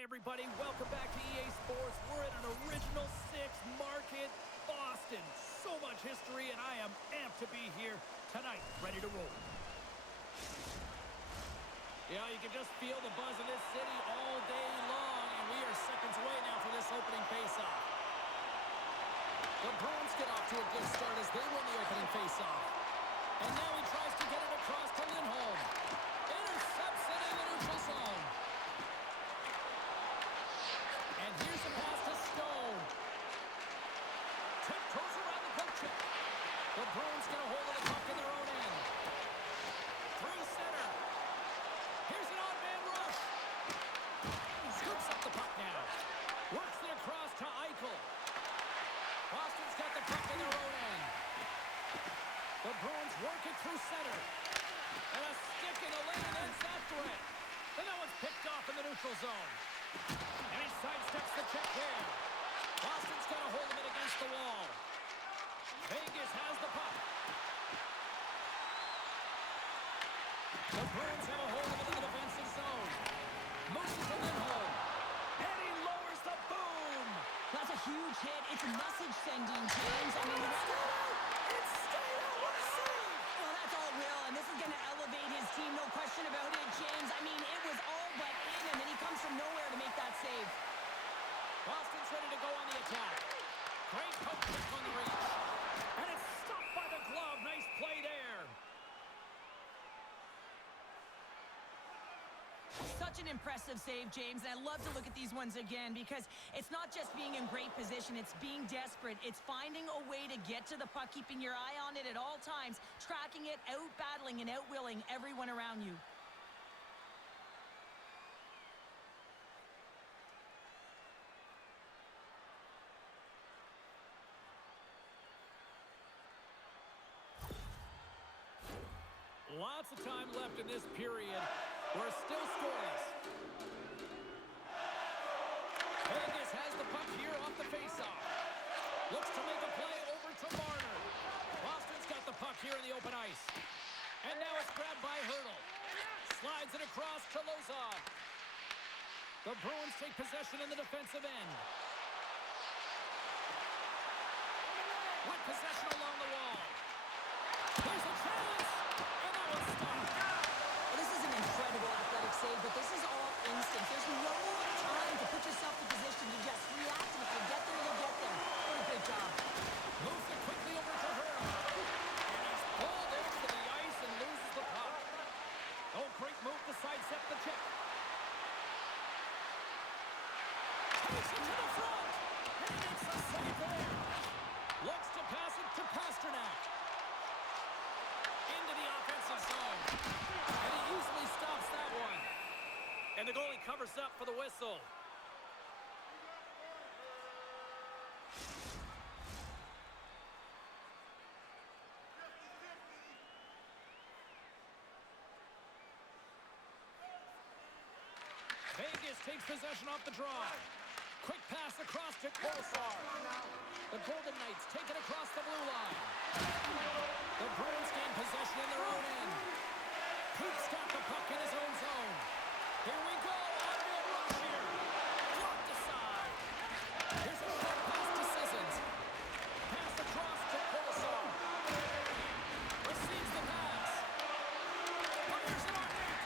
Hi, everybody. Welcome back to EA Sports. We're at an Original 6 Market, Boston. So much history, and I am amped to be here tonight, ready to roll. Yeah, you can just feel the buzz in this city all day long, and we are seconds away now for this opening faceoff. The Bruins get off to a good start as they win the opening faceoff. And now he tries to get it across to Lindholm. Intercepts it in the neutral zone. And here's a pass to Stone. Tiptoes around the poke check. The Bruins get a hold of the puck in their own end. Through center. Here's an odd man rush. Scoops up the puck now. Works it across to Eichel. Boston's got the puck in their own end. The Bruins work it through center. And a stick in the lane ends that threat. And that one's picked off in the neutral zone. And he sidesteps the check there. Boston's got a hold of it against the wall. Vegas has the puck. The Bruins have a hold of it in the defensive zone. Moves it to Lindholm. And he lowers the boom. That's a huge hit. It's message sending, James. I mean, it's stayed out. What a save. Well, that's all Will, and this is going to elevate his team, no question about it, James. I mean, it was all but in, and then he comes from nowhere to make that save. Boston's ready to go on the attack. Great poke check on the reach. And it's stopped by the glove. Nice play there. Such an impressive save, James, and I love to look at these ones again because it's not just being in great position, it's being desperate. It's finding a way to get to the puck, keeping your eye on it at all times, tracking it, out-battling and out-willing everyone around you. Lots of time left in this period. We're still scoreless. Vegas has the puck here off the faceoff. Looks to make a play over to Marner. Boston's got the puck here in the open ice. And now it's grabbed by Hurdle. Slides it across to Lozon. The Bruins take possession in the defensive end. With possession along the wall. Here's a chance. And that one's stopped. Well, this is an incredible athletic save, but this is all instinct. There's no time to put yourself in position to just react, and if you get there, you'll get there. What a great job. Moves it quickly over to Hurdle. And he's pulled into the ice and loses the puck. Oh, great move to sidestep the check. Takes it to the front. And he makes a save there. Looks to pass it to Pasternak. Into the offensive zone. And he easily stops that one. And the goalie covers up for the whistle. Vegas takes possession off the draw. Quick pass across to Kolsar. The Golden Knights take it across the blue line. The Bruins gain possession in their own end. Pete's got the puck in his own zone. Here we go. Odd-man rush here. Blocked aside. Here's a short pass to Sissons. Pass across to Kolsar. Receives the pass. Fires it on net.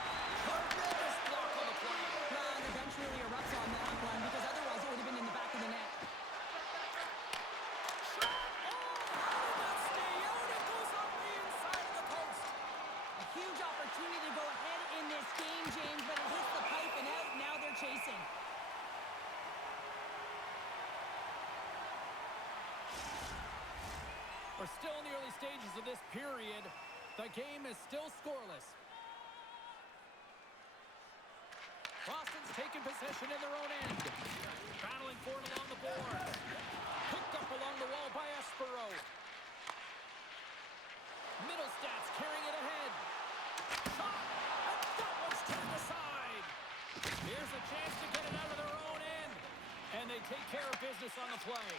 Horrendous block on the play. Well, the bench really erupts on that one because otherwise it would have been in the back of the net. Huge opportunity to go ahead in this game, James, but it hits the pipe and out. Now they're chasing. We're still in the early stages of this period. The game is still scoreless. Boston's taking possession in their own end. Battling for it along the board. Picked up along the wall by Espero. Middlestats carrying it ahead. Shot! And that one's turned aside. Here's a chance to get it out of their own end. And they take care of business on the play.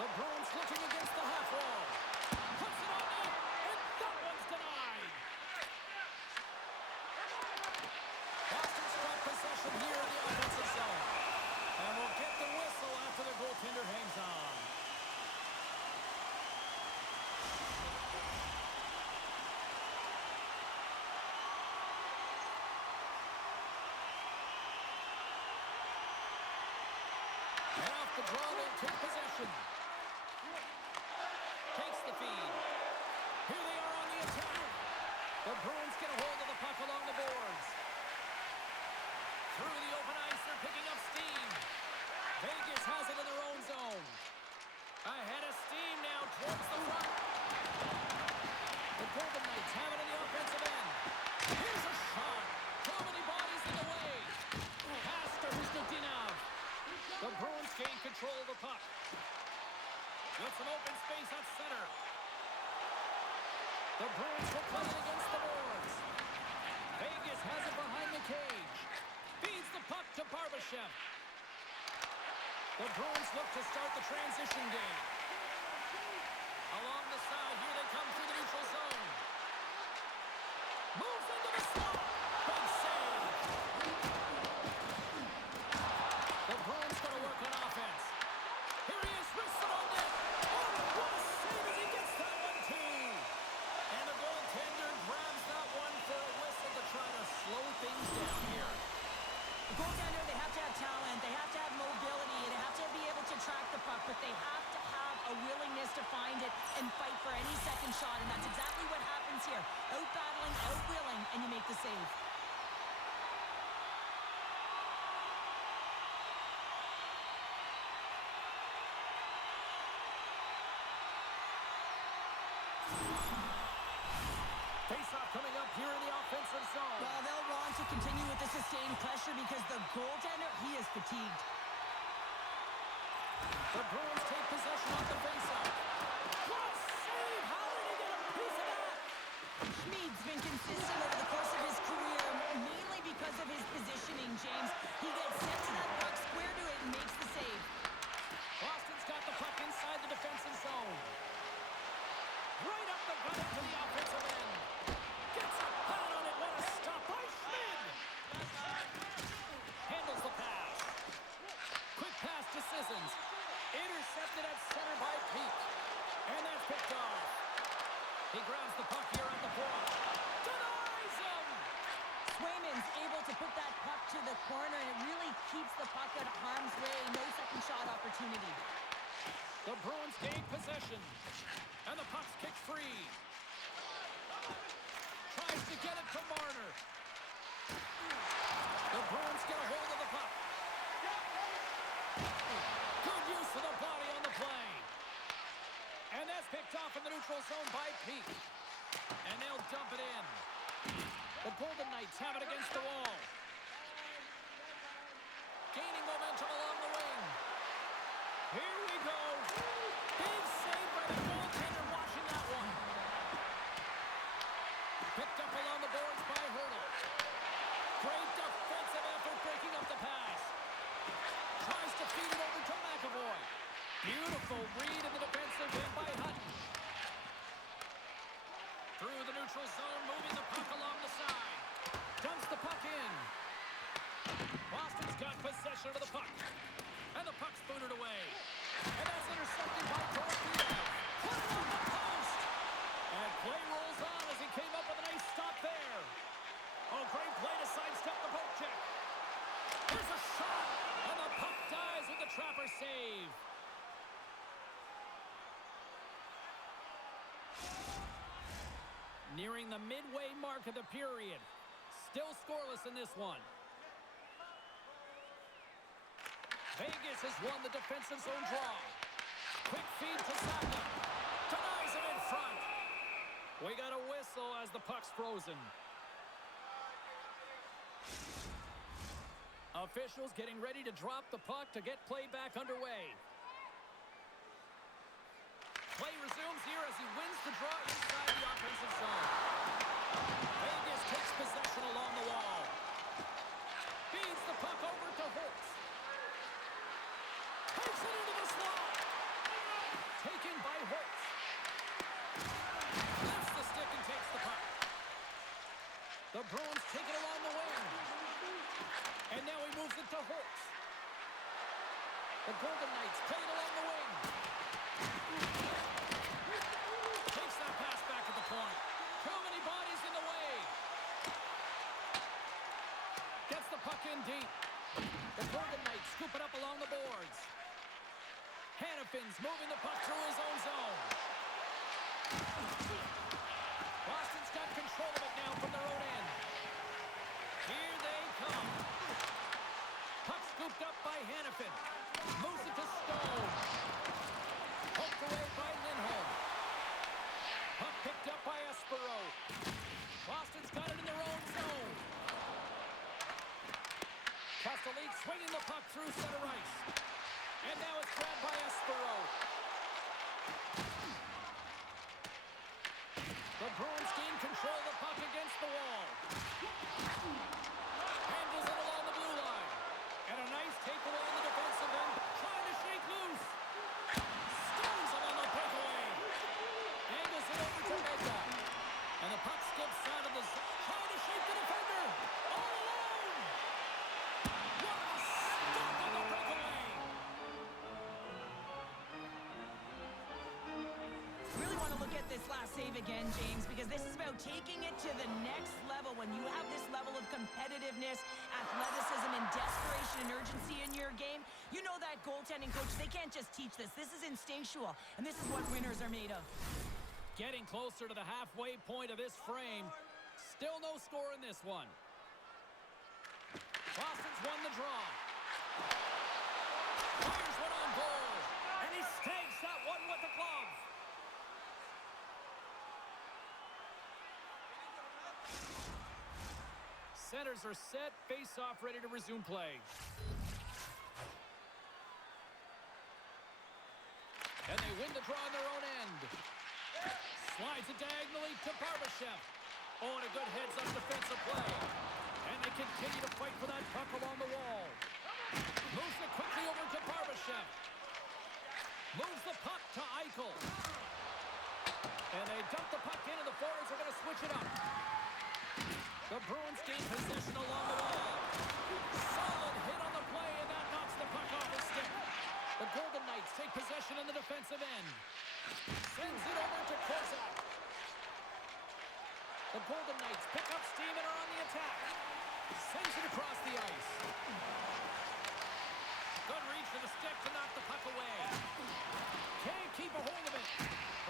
The Bruins looking against the half wall. Puts it on net. And that one's denied. Boston's got possession here in the draw, they'll take possession. Takes the feed. Here they are on the attack. The Bruins get a hold of the puck along the boards. Through the open ice, they're picking up steam. Vegas has it in their own zone. Ahead of steam now towards the front. The Golden Knights have it in the offensive end. Here's a shot. Too many bodies in the way. Pass to Husnudinov. The Bruins gain control of the puck. With some open space at center. The Bruins will play it against the boards. Vegas has it behind the cage. Feeds the puck to Barbashev. The Bruins look to start the transition game. Along the side, here they come through the neutral zone. Moves into the slot. Big save. The Bruins going to work on offense. Here he is, wrists it on net. Oh, what a save as he gets that one, too. And the goaltender grabs that one for a whistle to try to slow things down here. The goaltender, they have to have talent, they have to have mobility, they have to be able to track the puck, but they have to have a willingness to find it and fight for any second shot, and that's exactly what happens here. Out-battling, out-willing, and you make the save. Face-off coming up here in the offensive zone. Well, they'll want to continue with the sustained pressure because the goaltender, he is fatigued. The Bruins take possession off the face-off. What a save! How did he get a piece of that? Schmid's been consistent over the course of his career, mainly because of his positioning, James. He gets sent to that puck, square to it, and makes the save. Boston's got the puck inside the defensive zone. Right up the gut into the offensive end. Gets a pad on it. What a stop by Schmid. Handles the pass. Quick pass to Sissons. Intercepted at center by Peak. And that's picked off. He grabs the puck here at the point. Denies him. Swayman's able to put that puck to the corner, and it really keeps the puck out of harm's way. No second shot opportunity. The Bruins gain possession. And the puck's kicked free. Tries to get it from Marner. The Bruins get a hold of the puck. Good use of the body on the play. And that's picked off in the neutral zone by Peak. And they'll dump it in. The Golden Knights have it against the wall. Gaining momentum along the wing. Here we go. Big save by the goaltender, watching that one. Picked up along the boards by Hurdle. Great defensive effort breaking up the pass. Tries to feed it over to McAvoy. Beautiful read in the defensive end by Hutton. Through the neutral zone, moving the puck along the side. Dumps the puck in. Boston's got possession of the puck. And the puck's booted away. And that's intercepted by Torpedo. Put it on the post. And play rolls on as he came up with a nice stop there. Oh, great play to sidestep the poke check. Here's a shot. And the puck dies with the Trapper save. Nearing the midway mark of the period. Still scoreless in this one. Vegas has won the defensive zone draw. Quick feed to Saka. Denies it in front. We got a whistle as the puck's frozen. Officials getting ready to drop the puck to get play back underway. Play resumes here as he wins the draw inside the offensive zone. Vegas takes possession along the wall. Feeds the puck over to Holtz. Takes it into the slot. Taken by Holtz. Lifts the stick and takes the puck. The Bruins take it along the wing. And now he moves it to Holtz. The Golden Knights play it along the wing. Takes that pass back at the point. Too many bodies in the way. Gets the puck in deep. The Golden Knights scoop it up along the boards. spins, moving the puck through his own zone. Boston's got control of it now from their own end. Here they come. Puck scooped up by Hannafin. Moves it to Stone. Poked away by Lindholm. Puck picked up by Espero. Boston's got it in their own zone. Kostelic swinging the puck through center ice. And now it's grabbed by Espero. The Bruins gain control of the puck against the wall. Handles it along the blue line. And a nice takeaway in the defensive end. Trying to shake loose. Stones him on the breakaway. Angles it over to Mega. And the puck skips out of the zone. Trying to shake the defender. All alone. What a stop on the breakaway. Really want to look at this last save again, James, because this is about taking it to the next level. When you have this level of competitiveness, athleticism, and desperation and urgency in your game, you know that goaltending coach, they can't just teach this. This is instinctual, and this is what winners are made of. Getting closer to the halfway point of this frame. Still no score in this one. Boston's won the draw. Fires one on goal. And he snags that one with the glove. Centers are set. Face-off ready to resume play. And they win the draw on their own end. Slides it diagonally to Barbashev. Oh, and a good heads-up defensive play. And they continue to fight for that puck along the wall. Moves it quickly over to Barbashev. Moves the puck to Eichel. And they dump the puck in, and the forwards are going to switch it up. The Bruins gain possession along the wall. Solid hit on the play, and that knocks the puck off his stick. The Golden Knights take possession in the defensive end. Sends it over to Kozak. The Golden Knights pick up steam and are on the attack. Sends it across the ice. Good reach to the stick to knock the puck away. Can't keep a hold of it.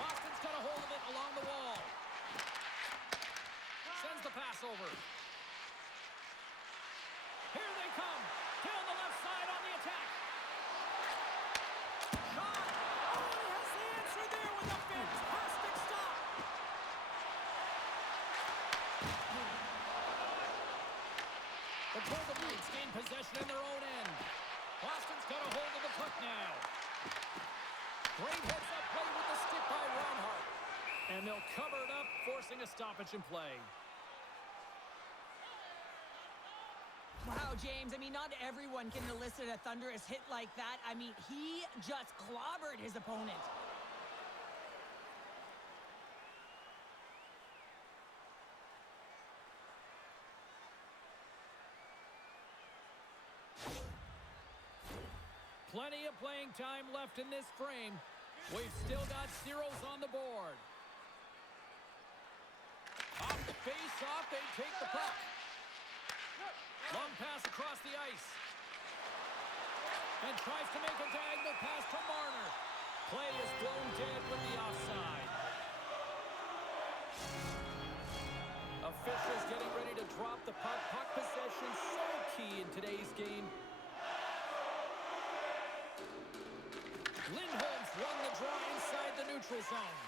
Boston's got a hold of it along the wall. Sends the pass over. Here they come. Down the left side on the attack. Shot. Oh, he has the answer there with a fantastic stop. The Golden Knights gain possession in their own end. Boston's got a hold of the puck now. Great heads-up play with the stick by Ronhart. And they'll cover it up, forcing a stoppage in play. Wow, James, I mean, not everyone can elicit a thunderous hit like that. I mean, he just clobbered his opponent. Plenty of playing time left in this frame. We've still got zeros on the board. Off the face-off, they take the puck. Long pass across the ice. And tries to make a diagonal pass to Marner. Play is blown dead with the offside. Officials getting ready to drop the puck. Puck possession so key in today's game. Lindholm's won the draw inside the neutral zone.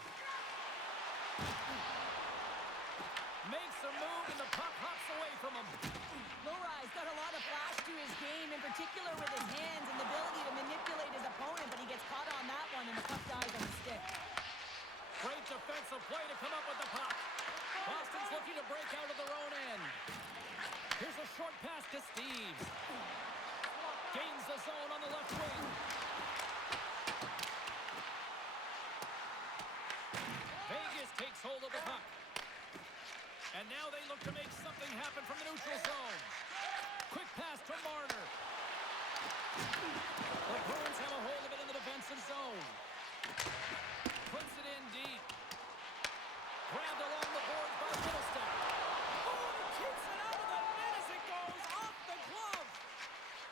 Makes a move and the puck hops away from him. Lorai's got a lot of flash to his game, in particular with his hands and the ability to manipulate his opponent, but he gets caught on that one and the puck dies on the stick. Great defensive play to come up with the puck. Boston's looking to break out of their own end. Here's a short pass to Steves. Gains the zone on the left wing. Vegas takes hold of the puck. And now they look to make something happen from the neutral zone. Quick pass to Marner. The Bruins have a hold of it in the defensive zone. Puts it in deep. Grabbed along the boards by Middlestat. Oh, he keeps it out of the net as it goes off the glove.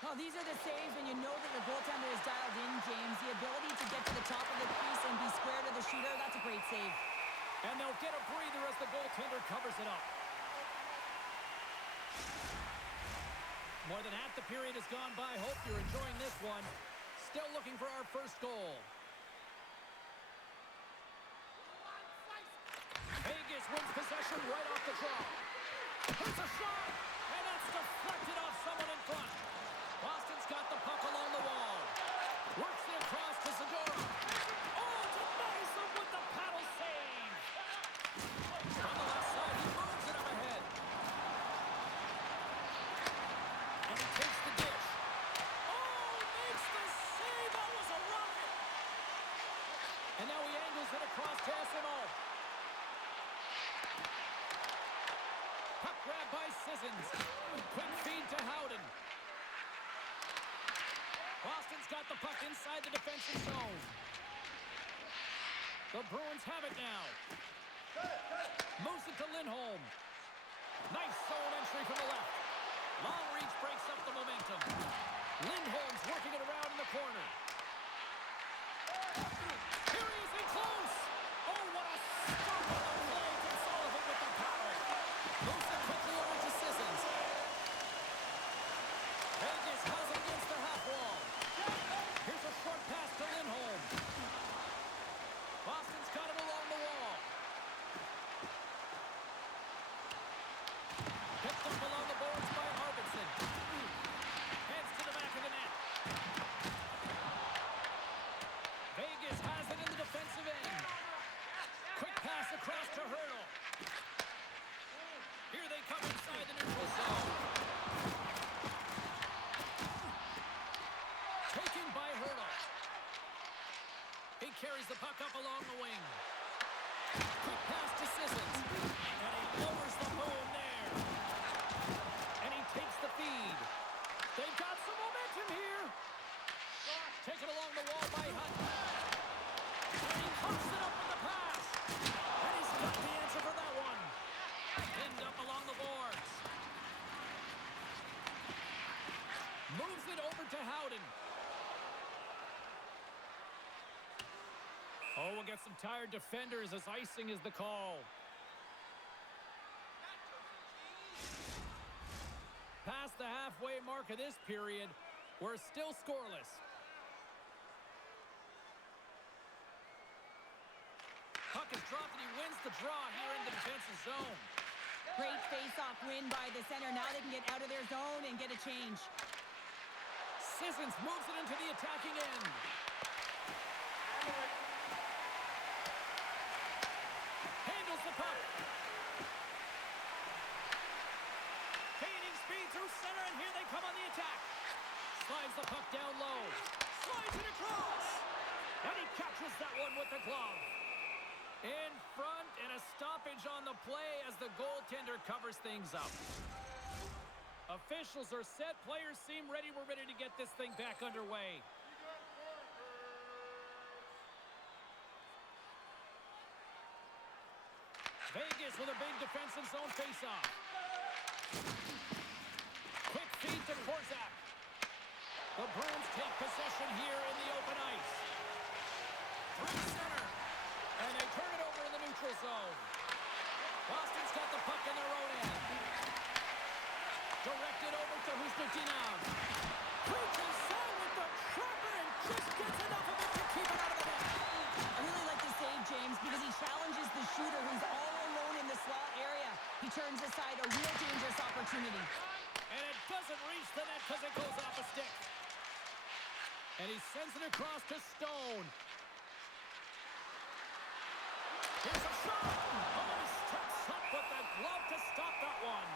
Oh, Well, these are the saves when you know that your goaltender is dialed in, James. The ability to get to the top of the crease and be square to the shooter, that's a great save. And they'll get a breather as the goaltender covers it up. More than half the period has gone by. Hope you're enjoying this one. Still looking for our first goal. Vegas wins possession right off the draw. Here's a shot, and that's deflected off someone in front. Boston's got the puck along the wall. Works it across to Zadorov. Oh, denies him with the paddle save. On the left side, he moves it up ahead. And he takes the dish. Oh, makes the save. That was a rocket. And now he angles it across to SMO. Puck grab by Sissons. Quick feed to Howden. Boston's got the puck inside the defensive zone. The Bruins have it now. Moves it to Lindholm. Nice zone entry from the left. Long reach breaks up the momentum. Lindholm's working it around in the corner. Here he is in close. Oh, what a stop on the play. Sullivan with the power. Moves it quickly over to Sissons. Vegas has it against the half wall. Here's a short pass to Lindholm. Boston's got it along the wall. Picked up along the boards by Harbinson. Heads to the back of the net. Vegas has it in the defensive end. Quick pass across to Hurdle. Here they come inside the neutral zone. Taken by Hurdle. He carries the puck up along the wing. Quick pass to Sissons. And he lowers the boom there. And he takes the feed. They've got some momentum here. Taken along the wall by Hutton. And he hooks it up with the pass. And he's got the answer for that one. Pinned up along the boards. Moves it over to Howden. Oh, we'll get some tired defenders as icing is the call. Past the halfway mark of this period, we're still scoreless. Puck is dropped and he wins the draw here in the defensive zone. Great face-off win by the center. Now they can get out of their zone and get a change. Sissons moves it into the attacking end. Handles the puck. Gaining speed through center, and here they come on the attack. Slides the puck down low. Slides it across. And he catches that one with the glove. In front, and a stoppage on the play as the goaltender covers things up. Officials are set. Players seem ready. We're ready to get this thing back underway. Vegas with a big defensive zone faceoff. Quick feed to Korzak. The Bruins take possession here in the open ice. Through center. And they turn it over in the neutral zone. Boston's got the puck in their own end. Directed over to Husnutinov. Reaches down with the trapper and just gets enough of it to keep it out of the net. I really like the save, James, because he challenges the shooter who's all alone in the slot area. He turns aside a real dangerous opportunity. And it doesn't reach the net because it goes off a stick. And he sends it across to Stone. Here's a shot! Oh, he steps up with the glove to stop that one.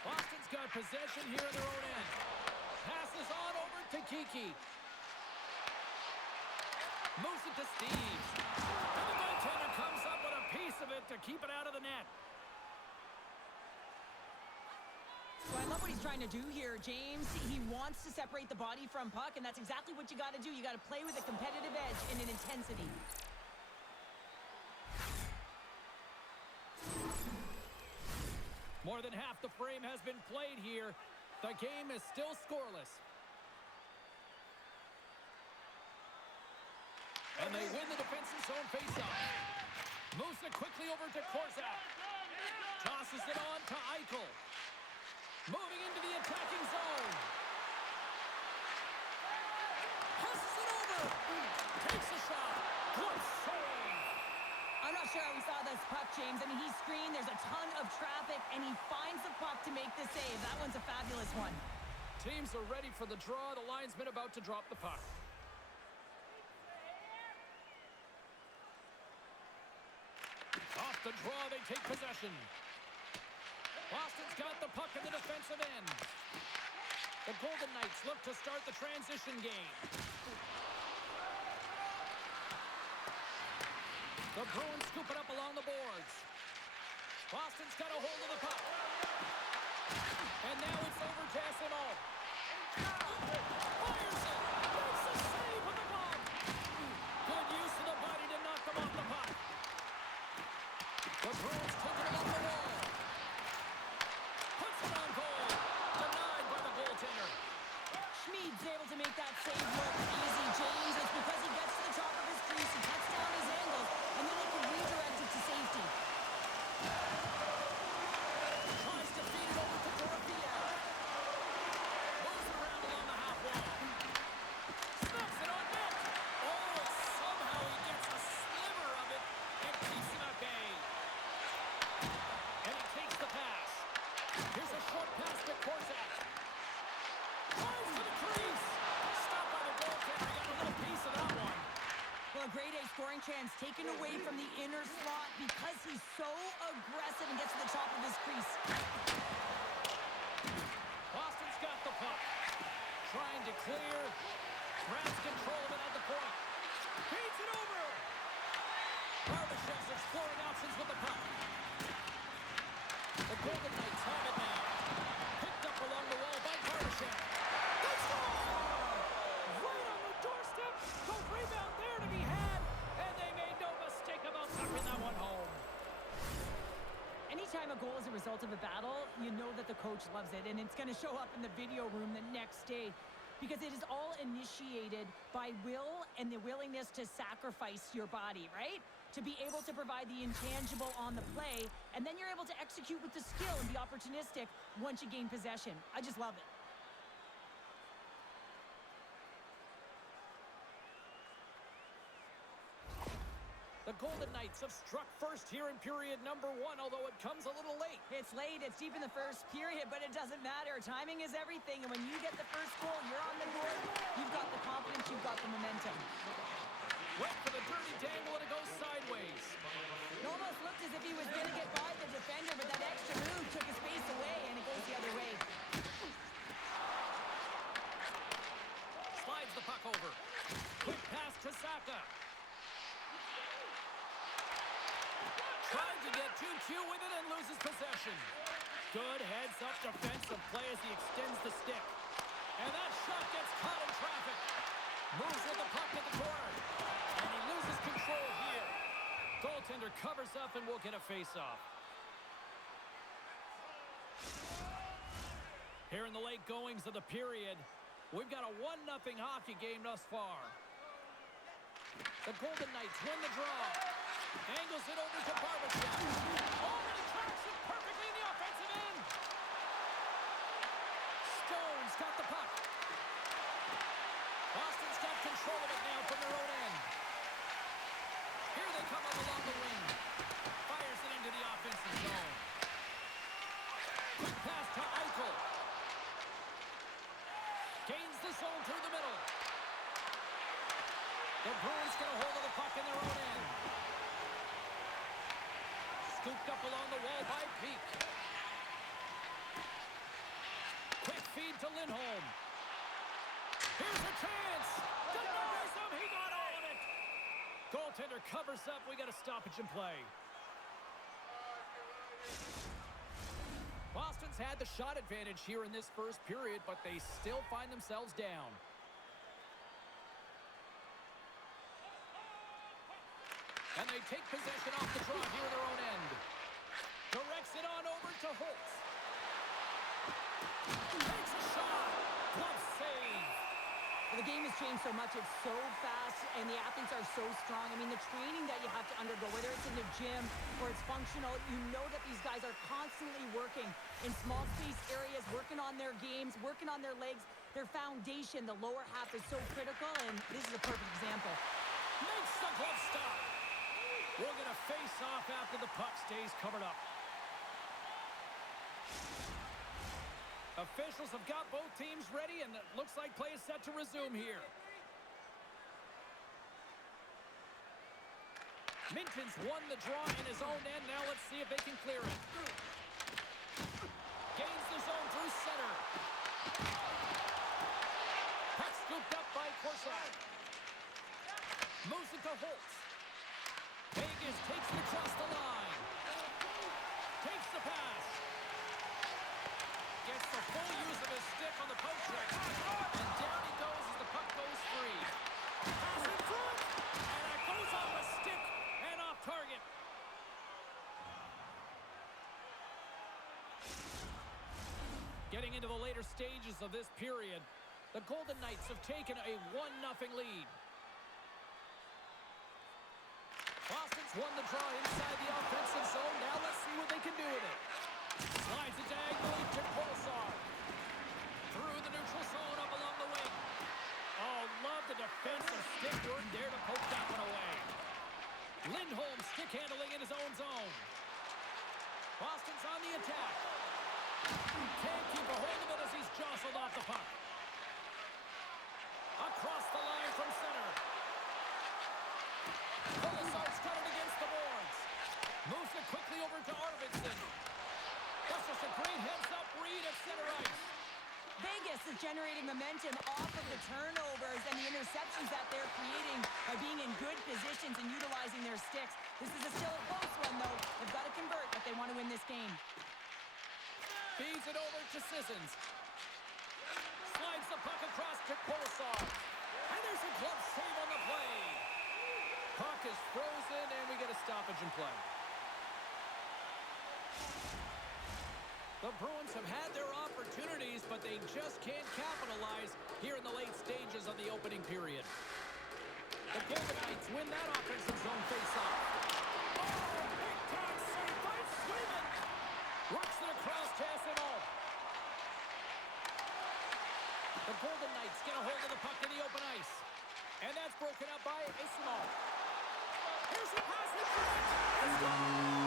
Boston's got possession here in their own end. Passes on over to Kiki. Moves it to Steves. And the goaltender comes up with a piece of it to keep it out of the net. So I love what he's trying to do here, James. He wants to separate the body from puck, and that's exactly what you got to do. You got to play with a competitive edge and an intensity. More than half the frame has been played here. The game is still scoreless. And they win the defensive zone faceoff. Moves it quickly over to Korzak. Tosses it on to Eichel. Moving into the attacking zone. Passes it over. Takes a shot. Good save. I'm not sure how we saw this puck, James. I mean, he screened. There's a ton of traffic, and he finds the puck to make the save. That one's a fabulous one. Teams are ready for the draw. The linesman about to drop the puck. Off the draw, they take possession. Boston's got the puck in the defensive end. The Golden Knights look to start the transition game. The Bruins scoop it up along the boards. Boston's got a hold of the puck. And now it's over to SNO. Fires it. Makes a save with the glove. Good use of the body to knock them off the puck. The Bruins take it along the wall. Puts it on goal. Denied by the goaltender. Schmid's able to make that save look easy, James. It's because he gets to the top of his crease, he cuts down his angles, and then he can redirect it to safety. Tries to feed it over to Dorothea. Moves it around along the half wall. Snaps it on net. Oh, somehow he gets a sliver of it and keeps him at bay. And he takes the pass. Here's a short pass to Korzak. Drives to the crease. Stopped by the goaltender. He got a little piece of that one. Well, a grade A scoring chance taken away from the inner slot because he's so aggressive and gets to the top of his crease. Boston's got the puck. Trying to clear. Grabs control of it at the point. Feeds it over. Barbashev's exploring options with the puck. The Golden Knights have it now. Picked up along the wall by Barbashev. They score! Right on the doorstep. The rebound there to be had. And they made no mistake about sucking that one home. Anytime a goal is a result of a battle, you know that the coach loves it, and it's going to show up in the video room the next day because it is all initiated by will and the willingness to sacrifice your body, right? To be able to provide the intangible on the play, and then you're able to execute with the skill and be opportunistic once you gain possession. I just love it. The Golden Knights have struck first here in period number 1, although it comes a little late. It's late, it's deep in the first period, but it doesn't matter. Timing is everything, and when you get the first goal, you're on the board. You've got the confidence, you've got the momentum. Went for the dirty dangle, and it goes sideways. It almost looked as if he was going to get by the defender, but that extra move took his face away, and it goes the other way. Slides the puck over. Quick pass to Saka. Trying to get 2-2 with it and loses possession. Good heads-up defensive play as he extends the stick. And that shot gets caught in traffic. Moves with the puck to the corner. And he loses control here. Goaltender covers up and will get a face-off. Here in the late goings of the period, we've got a 1-0 hockey game thus far. The Golden Knights win the draw. Angles it over to Barbashev. Oh, and he tracks it perfectly in the offensive end. Stone's got the puck. Boston's got control of it now from their own end. Here they come up along the wing. Fires it into the offensive zone. Quick pass to Eichel. Gains the zone through the middle. The Bruins get a hold of the puck in their own end. Scooped up along the wall by Peak. Quick feed to Lindholm. Here's a chance. Denies him. He got all of it. Goaltender covers up. We got a stoppage in play. Boston's had the shot advantage here in this first period, but they still find themselves down. And they take possession off the draw here in their own end. Directs it on over to Holtz. Takes a shot. Glove save. The game has changed so much. It's so fast, and the athletes are so strong. I mean, the training that you have to undergo, whether it's in the gym or it's functional, you know that these guys are constantly working in small space areas, working on their games, working on their legs. Their foundation, the lower half, is so critical, and this is a perfect example. Makes the glove stop. We're going to face off after the puck stays covered up. Officials have got both teams ready, and it looks like play is set to resume here. Minton's won the draw in his own end. Now let's see if they can clear it. Gains the zone through center. Puck scooped up by Corsard. Moves it to Holtz. Vegas takes it across the line. Takes the pass. Gets the full use of his stick on the poke check. And down he goes as the puck goes free. Pass in front. And it goes off a stick and off target. Getting into the later stages of this period, the Golden Knights have taken a 1-0 lead. Boston's won the draw inside the offensive zone. Now let's see what they can do with it. Slides it diagonally to Corsard. Through the neutral zone up along the wing. Oh, love the defensive stick work there to poke that one away. Lindholm stick handling in his own zone. Boston's on the attack. Can't keep a hold of it as he's jostled off the puck. Across the line from center. Corsard's got it against the boards. Moves it quickly over to Arvidsson. That's just a great heads-up read at center ice. Vegas is generating momentum off of the turnovers and the interceptions that they're creating by being in good positions and utilizing their sticks. This is still a close one, though. They've got to convert if they want to win this game. Feeds it over to Sissons. Slides the puck across to Corsard. And there's a glove save on the play. Puck is frozen, and we get a stoppage in play. The Bruins have had their opportunities, but they just can't capitalize here in the late stages of the opening period. The Golden Knights win that offensive zone face-off. Oh, big-time save by Swayman. Works it across to SMO. The Golden Knights get a hold of the puck in the open ice. And that's broken up by SMO. Here's the pass in front. It's gone.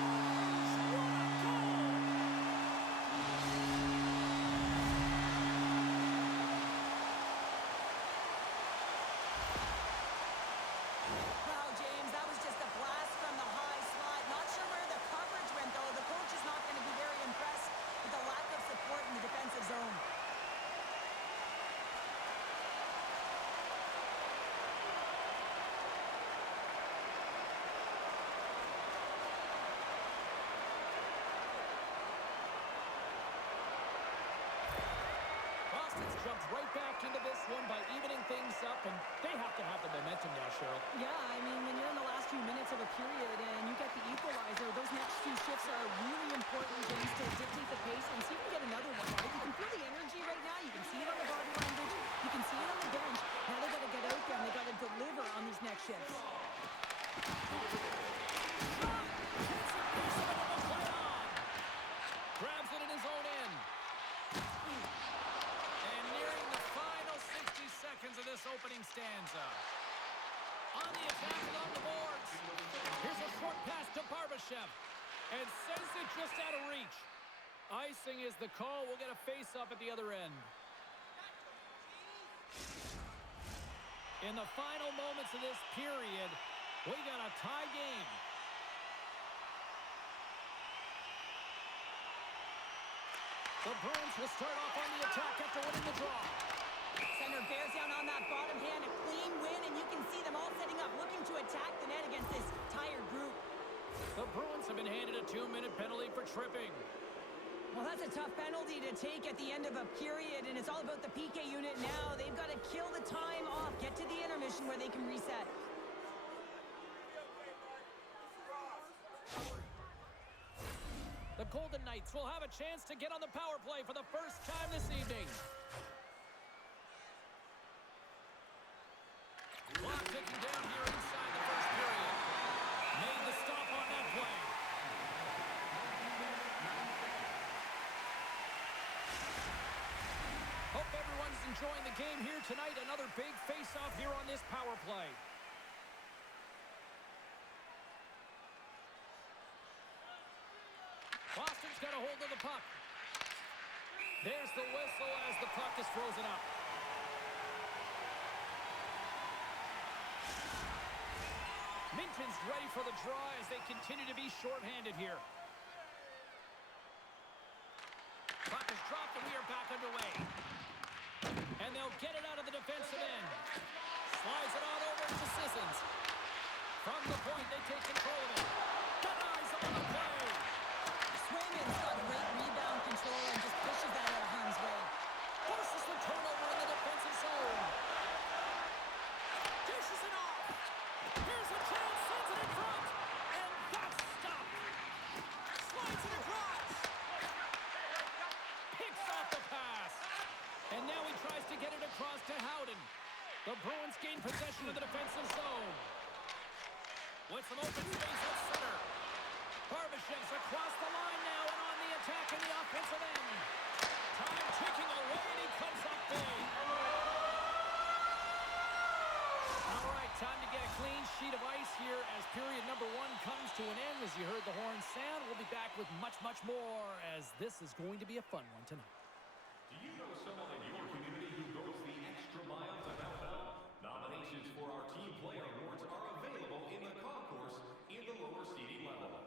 Jumped right back into this one by evening things up, and they have to have the momentum now, Cheryl. Yeah, I mean, when you're in the last few minutes of a period and you get the equalizer, those next two shifts are really important, James, to dictate the pace and see if you can get another one, right? You can feel the energy right now. You can see it on the body language. You can see it on the bench. Now they got to get out there and they got to deliver on these next shifts. Grabs it in his own end. Of this opening stanza. On the attack along the boards. Here's a short pass to Barbashev. And sends it just out of reach. Icing is the call. We'll get a face-off at the other end. In the final moments of this period, we got a tie game. The Bruins will start off on the attack after winning the draw. Center bears down on that bottom hand, a clean win, and you can see them all setting up, looking to attack the net against this tired group. The Bruins have been handed a 2-minute penalty for tripping. Well, that's a tough penalty to take at the end of a period, and it's all about the PK unit now. They've got to kill the time off, get to the intermission where they can reset. The Golden Knights will have a chance to get on the power play for the first time this evening. Clock ticking down here inside the first period. Made the stop on that play. Hope everyone's enjoying the game here tonight. Another big face-off here on this power play. Boston's got a hold of the puck. There's the whistle as the puck is frozen up. Minton's ready for the draw as they continue to be shorthanded here. Puck is dropped and we are back underway. And they'll get it out of the defensive end. Slides it on over to Sissons. From the point, they take control of it. Got eyes on the play. Swayman's got great rebound control and just pushes that out of harm's way. Forces the turnover in the defensive zone. Dishes it off. Here's a chance, sends it in front. And that's stopped. Slides it across. Picks off the pass. And now he tries to get it across to Howden. The Bruins gain possession of the defensive zone. With some open space at center. Barbashev's across the line now and on the attack in the offensive end. Time ticking away and he comes up big. All right, time to get a clean sheet of ice here as period number 1 comes to an end. As you heard the horn sound, we'll be back with much, much more as this is going to be a fun one tonight. Do you know someone in your community who goes the extra mile to help out? Nominations for our Team Player Awards are available in the concourse in the lower seating level.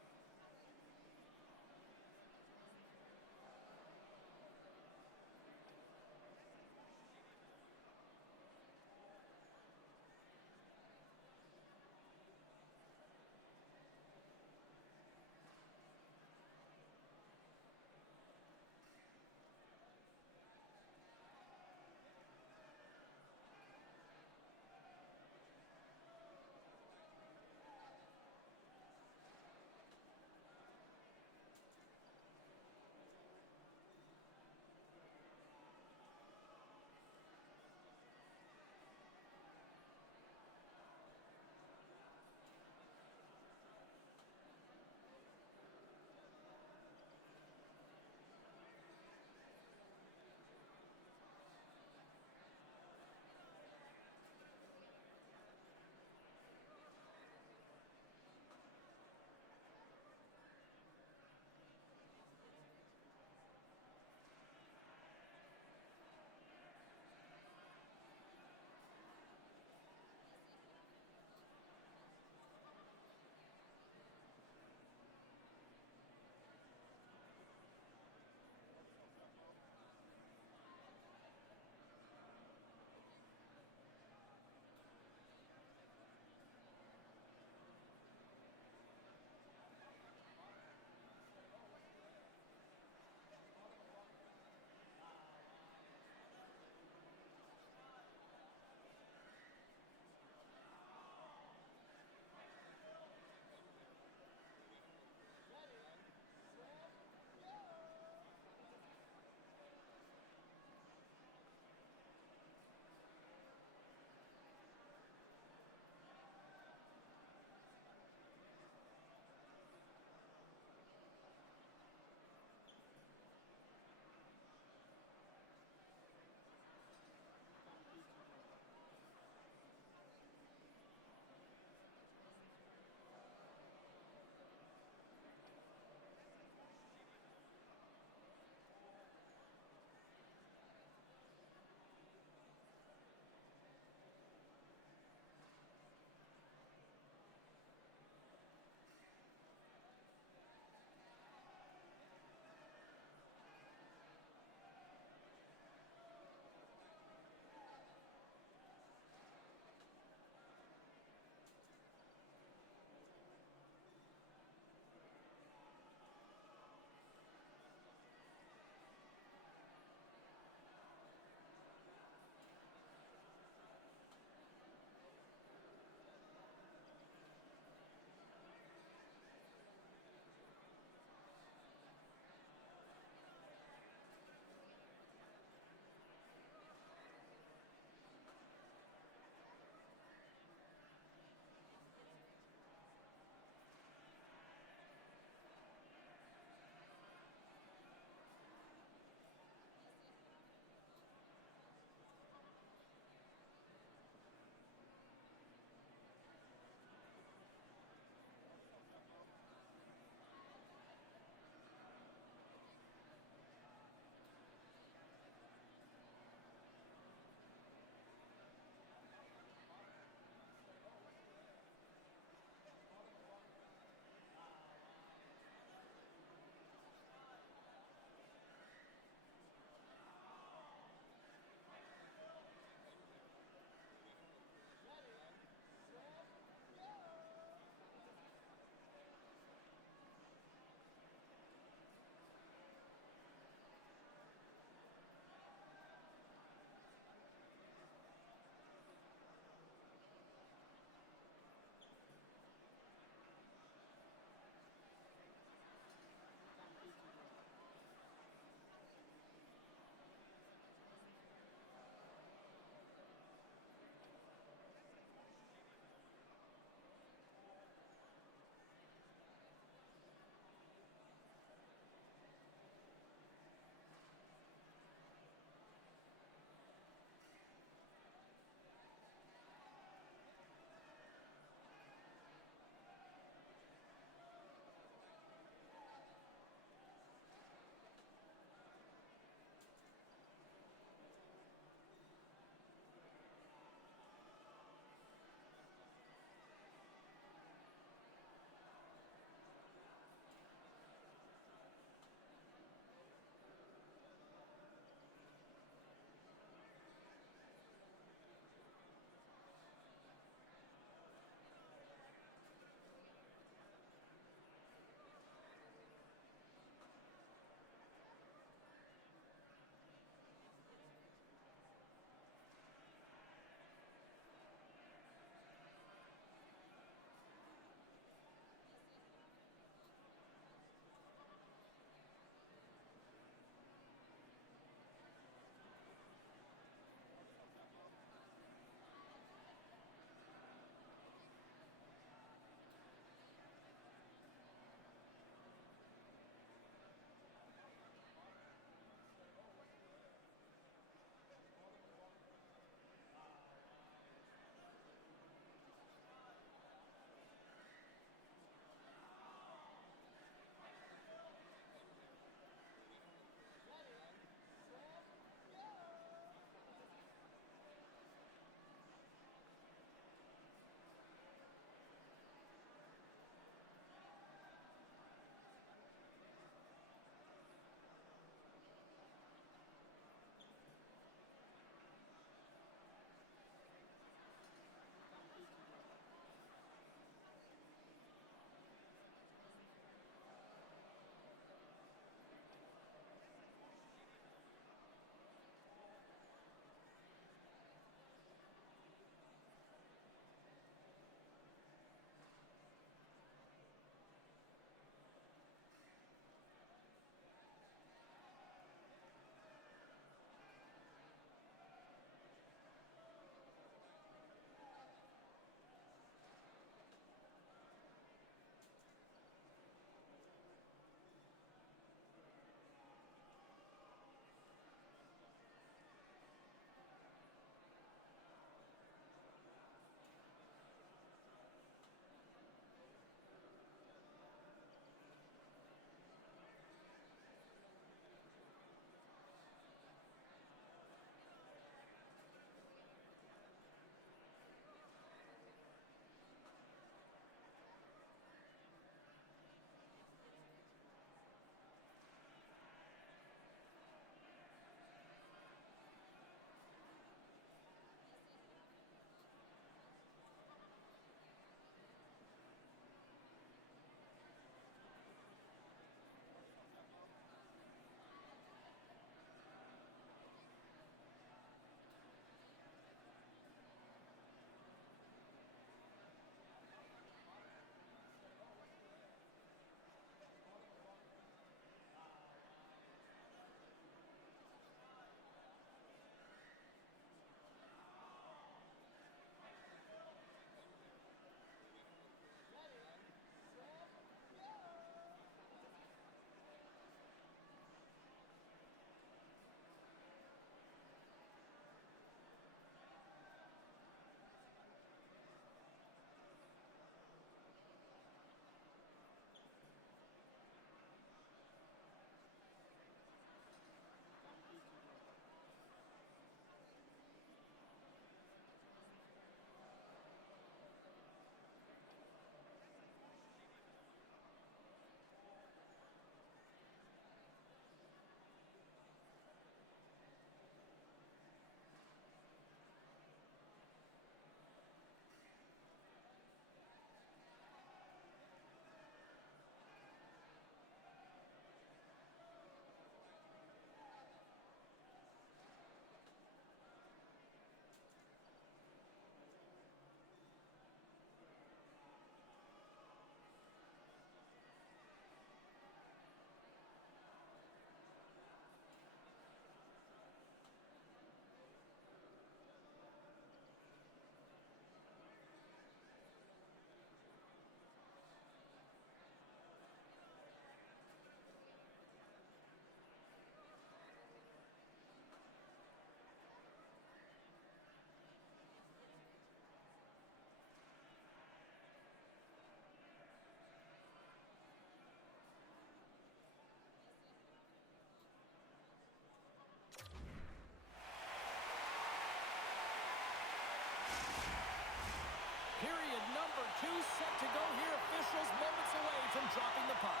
dropping the puck.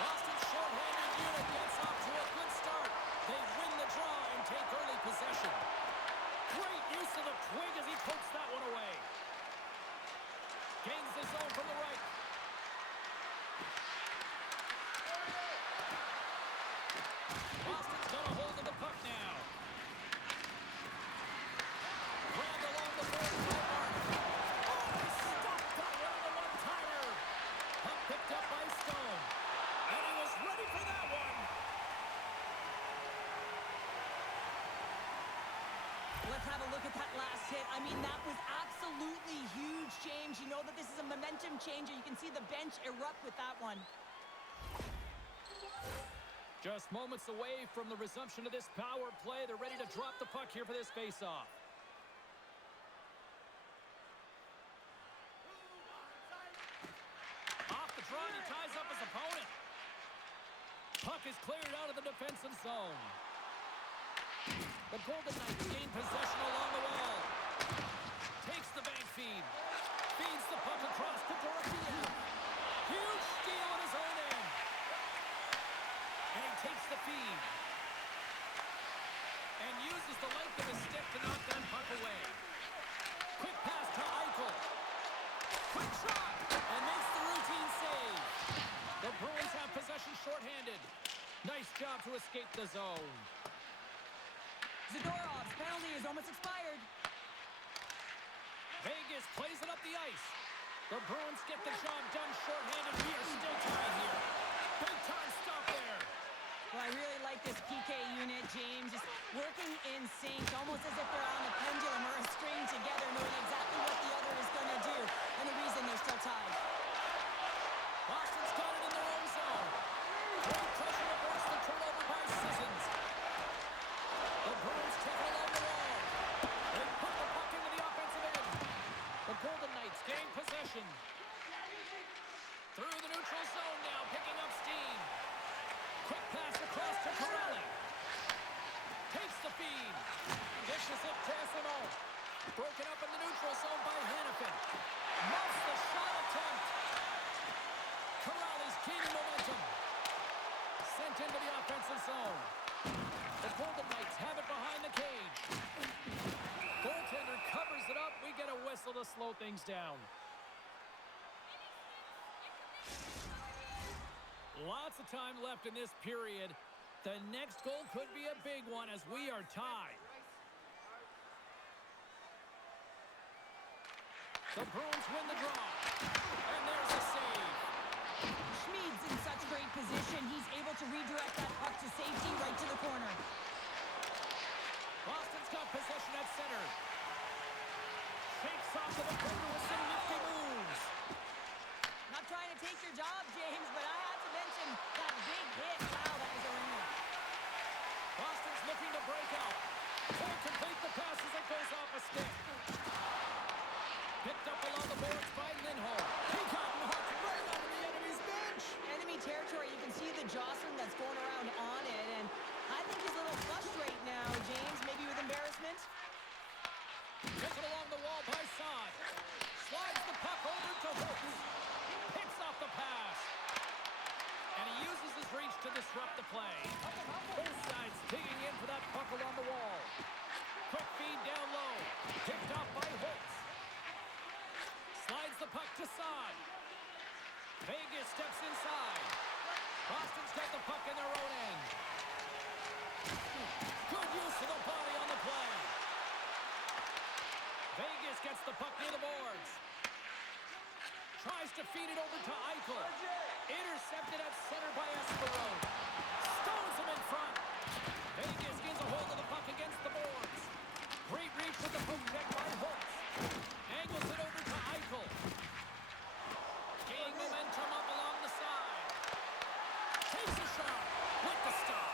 Boston's shorthanded unit gets off to a good start. They win the draw and take early possession. Great use of the twig as he pokes that one away. Gains the zone from the right. Boston's got a hold of the puck now. Grabbed along the board by Martin. Oh, stopped that one on the one-timer. Puck picked up by Stone. And he was ready for that one. Let's have a look at that last hit. I mean, that was absolutely huge, James. You know that this is a momentum changer. You can see the bench erupt with that one. Just moments away from the resumption of this power play. They're ready to drop the puck here for this faceoff. Off the draw, he ties up his opponent. Puck is cleared out of the defensive zone. The Golden Knights gain possession along the wall. Takes the bank feed. Feeds the puck across to Dorothea. Huge steal at his own end. And he takes the feed. And uses the length of his stick to knock that puck away. Quick pass to Eichel. Quick shot. And makes the routine save. The Bruins have possession shorthanded. Nice job to escape the zone. Zadorov's penalty is almost expired. Vegas plays it up the ice. The Bruins get the job done shorthanded. We are still tied here. Big time stop there. Well, I really like this PK unit, James. Just working in sync, almost as if they're on a pendulum or a string together, knowing exactly what the other is going to do. And the reason they're still tied. Boston's got it in their own zone. Great pressure averts the turnover by Sissons. The Bruins take it along the wall. They put the puck into the offensive end. The Golden Knights gain possession. Through the neutral zone now, picking up steam. Quick pass across to Corrali. Takes the feed. Dishes it to SMO. Broken up in the neutral zone by Hannafin. Muffs the shot attempt. Corrali's gaining momentum. Sent into the offensive zone. The Golden Knights have it behind the cage. Goaltender covers it up. We get a whistle to slow things down. Lots of time left in this period. The next goal could be a big one as we are tied. The Bruins win the draw. And there's a save. Schmid's in such great position. He's able to redirect that puck to safety right to the corner. Boston's got possession at center. Shakes off the defender with some nifty moves. Not trying to take your job, James, but I have to mention that big hit. Wow, that was a ringer. Boston's looking to break out. Can't complete the pass as it goes off a stick. Picked up along the boards by Lindholm. He got knocked right onto the enemy's bench. Enemy territory, you can see the jostling that's going around on it, and I think he's a little flushed right now, James, maybe with embarrassment. Taken along the wall by Saad. Slides the puck over to Holtz. Picks off the pass. And he uses his reach to disrupt the play. Both sides digging in for that puck along the wall. Quick feed down low. Picked off by Holtz. Slides the puck to Saad. Vegas steps inside. Boston's got the puck in their own end. Good use of the body on the play. Vegas gets the puck near the boards. Tries to feed it over to Eichel. Intercepted at center by Esperon. Stones him in front. Vegas gains a hold of the puck against the boards. Great reach with the poke check by Holtz. Angles it over to Eichel. Gaining momentum up along the side. Takes a shot with the stop.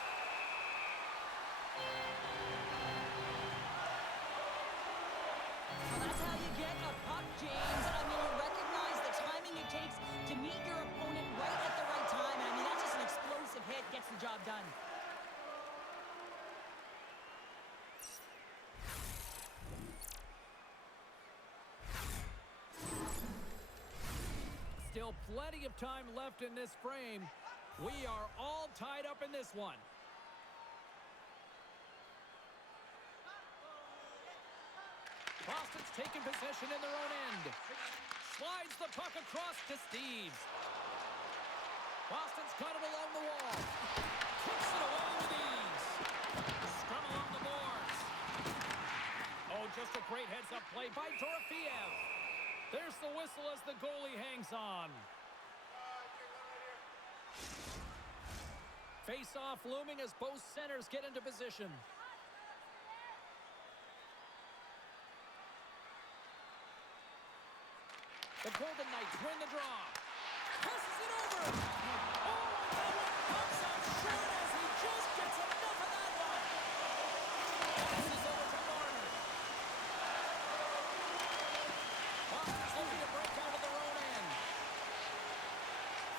Well, that's how you get a puck, James. I mean, you recognize the timing it takes to meet your opponent right at the right time. I mean, that's just an explosive hit, gets the job done. Well, plenty of time left in this frame. We are all tied up in this one. Boston's taking possession in their own end. Slides the puck across to Steves. Boston's got it along the wall. Kicks it away with ease. Scrum along the boards. Oh, just a great heads-up play by Dorofeev. There's the whistle as the goalie hangs on. Face-off looming as both centers get into position. The Golden Knights win the draw. Passes it over. Oh, and that one comes up short as he just gets enough of that one. Passes over to Marner. Boston's looking to break out of their own end.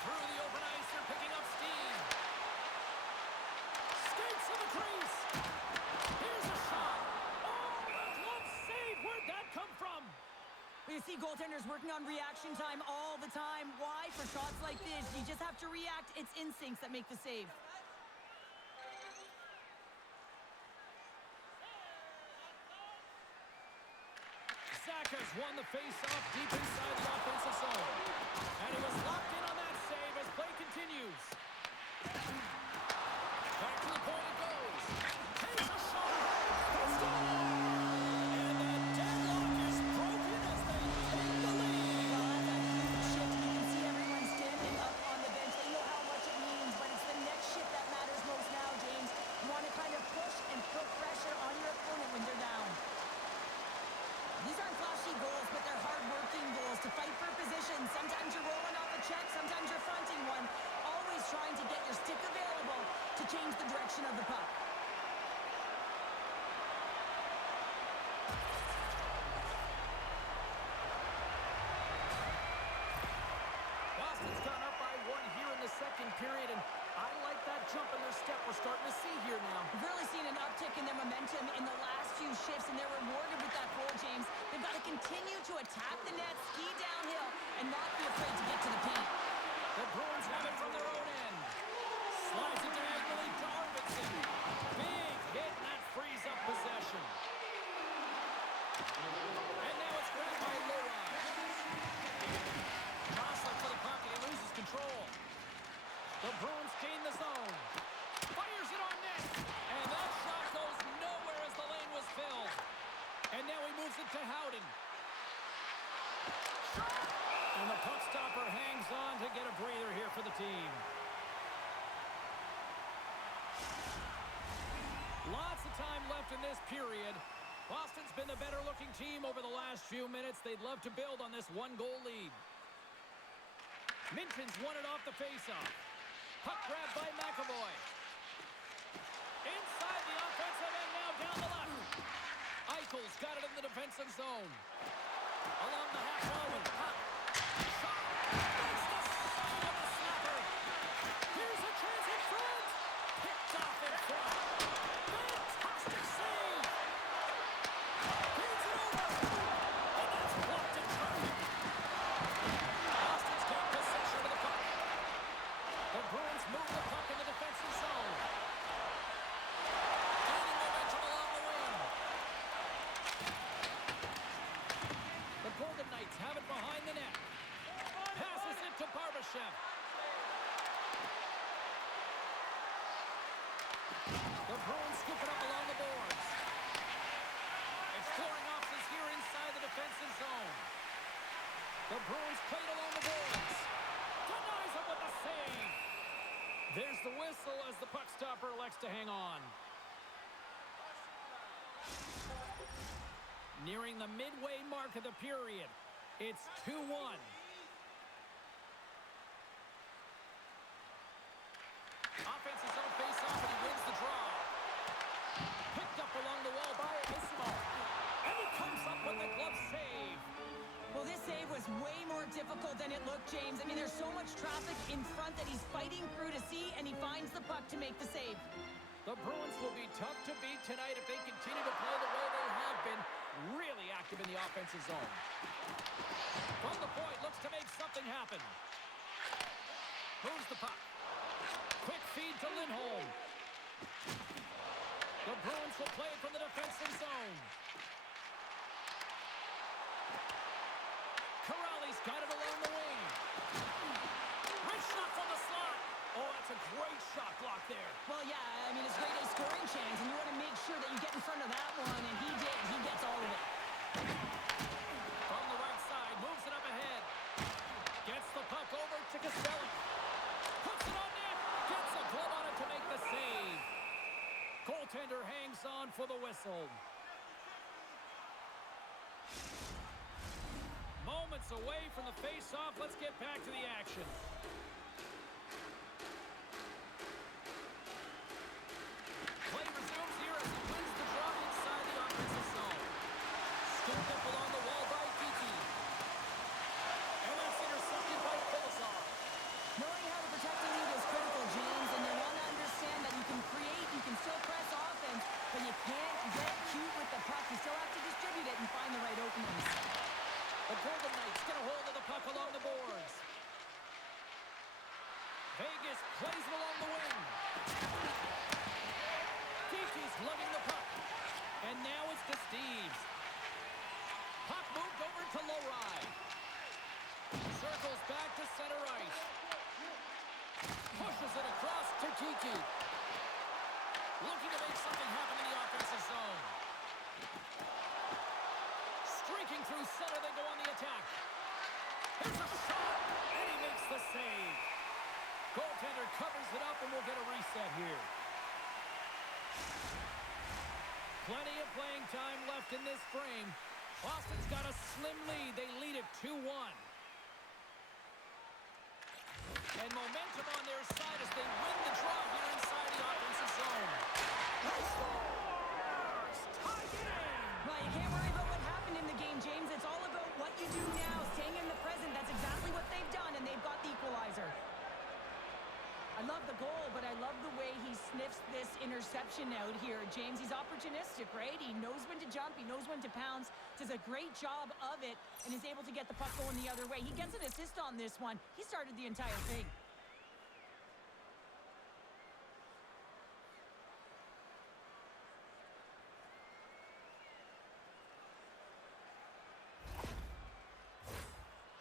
Through the open ice, they're picking up steam. Skates to the crease. Here's a shot. Oh, the glove save. Where'd that come from? You see goaltenders working on reaction time all the time. Why? For shots like this, you just have to react. It's instincts that make the save. Saka's won the face-off deep inside the offensive zone. And he was locked in on that save as play continues. Back to the point it goes. Takes a shot. It's gone. And the deadlock is broken as they take the lead. Well, that's a huge shift. You can see everyone standing up on the bench. They know how much it means, but it's the next shift that matters most now, James. You want to kind of push and put pressure on your opponent when they're down. These aren't flashy goals, but they're hard-working goals to fight for position. Sometimes you're rolling off a check, sometimes you're fronting one. Always trying to get your stick available to change the direction of the puck. Boston's gone up by one here in the second period, and I like that jump in their step we're starting to see here now. We've really seen an uptick in their momentum in the last few shifts, and they're rewarded with that goal, James. They've got to continue to attack the net, ski downhill, and not be afraid to get to the paint. The Bruins have it from their own end. Slides it diagonally to Arvidsson. Big hit, and that frees up possession. And now it's grabbed by Lora. Crossley for the puck, and he loses control. The Bruins gain the zone. Fires it on net. And that shot goes nowhere as the lane was filled. And now he moves it to Howden. And the puck stopper hangs on to get a breather here for the team. Lots of time left in this period. Boston's been the better-looking team over the last few minutes. They'd love to build on this one-goal lead. Minton's won it off the faceoff. Puck grab by McAvoy. Inside the offensive end now down the left. Eichel's got it in the defensive zone. Along the half wall with puck. Shot. That's the side of the snapper. Here's a chance in front. Picked off in front. Fantastic save. Here's it over. And that's blocked in traffic. Boston's got possession of the puck. The Bruins move the puck in the defensive zone. Gaining momentum along the wing. The Golden Knights have it behind the net. Passes it to Barbashev. The Bruins scoop it up along the boards. Exploring options here inside the defensive zone. The Bruins played along the boards. Denies him with the save. There's the whistle as the puck stopper elects to hang on. Nearing the midway mark of the period. It's 2-1. Offense's own face-off, and he wins the draw. Picked up along the wall by Ismo. And he comes up with the glove save. Well, this save was way more difficult than it looked, James. I mean, there's so much traffic in front that he's fighting through to see, and he finds the puck to make the save. The Bruins will be tough to beat tonight if they continue to play the way they have been, really active in the offensive zone. From the point, looks to make something happen. Moves the puck. Quick feed to Lindholm. The Bruins will play it from the defensive zone. Corrali's got it along the wing. Rich shot from the slot. Oh, that's a great shot block there. Well, yeah, I mean, it's great a scoring chance, and you want to make sure that you get in front of that one, and he did. He gets all of it. From the right side, moves it up ahead. Gets the puck over to Castelli. Puts it on net. Gets a glove on it to make the save. Goaltender hangs on for the whistle. Moments away from the face-off. Let's get back to the action. Play resumes here as he wins the draw inside the offensive zone. Scooped up along the wall by Kiki. And that's intercepted by Kolosov. Knowing how to protect the lead is critical, James, and you want to understand that you can create, you can still press offense, but you can't get cute with the puck. You still have to distribute it and find the right openings. The Golden Knights get a hold of the puck along the boards. Vegas plays it along the wing. Kiki's lugging the puck. And now it's to Steves. Puck moved over to Lowry. Circles back to center ice. Pushes it across to Kiki. Looking to make something happen in the offensive zone. Streaking through center, they go on the attack. There's a shot, and he makes the save. Goaltender covers it up, and we'll get a reset here. Plenty of playing time left in this frame. Boston's got a slim lead. They lead it 2-1. And momentum on their side as they win the draw here inside the offensive zone. Scores! Tie game! Well, you can't worry about what happened in the game, James. It's all about what you do now, staying in the present. That's exactly what they've done, and they've got the equalizer. I love the goal, but I love the way he sniffs this interception out here, James. He's opportunistic, right? He knows when to jump. He knows when to pounce. Does a great job of it, and is able to get the puck going the other way. He gets an assist on this one. He started the entire thing.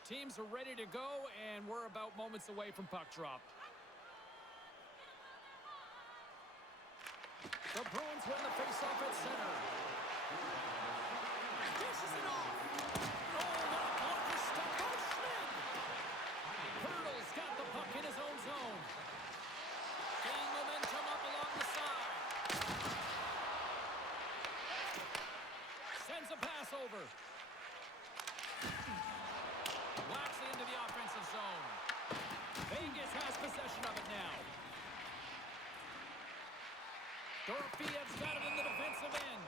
Teams are ready to go, and we're about moments away from puck drop. The Bruins win the faceoff at center. Dishes it off. Oh, what a blocker stop by Schmid. Hurdle's got the puck in his own zone. Gaining momentum up along the side. Sends a pass over. Whacks it into the offensive zone. Vegas has possession of it now. Dorofeyev's got it in the defensive end.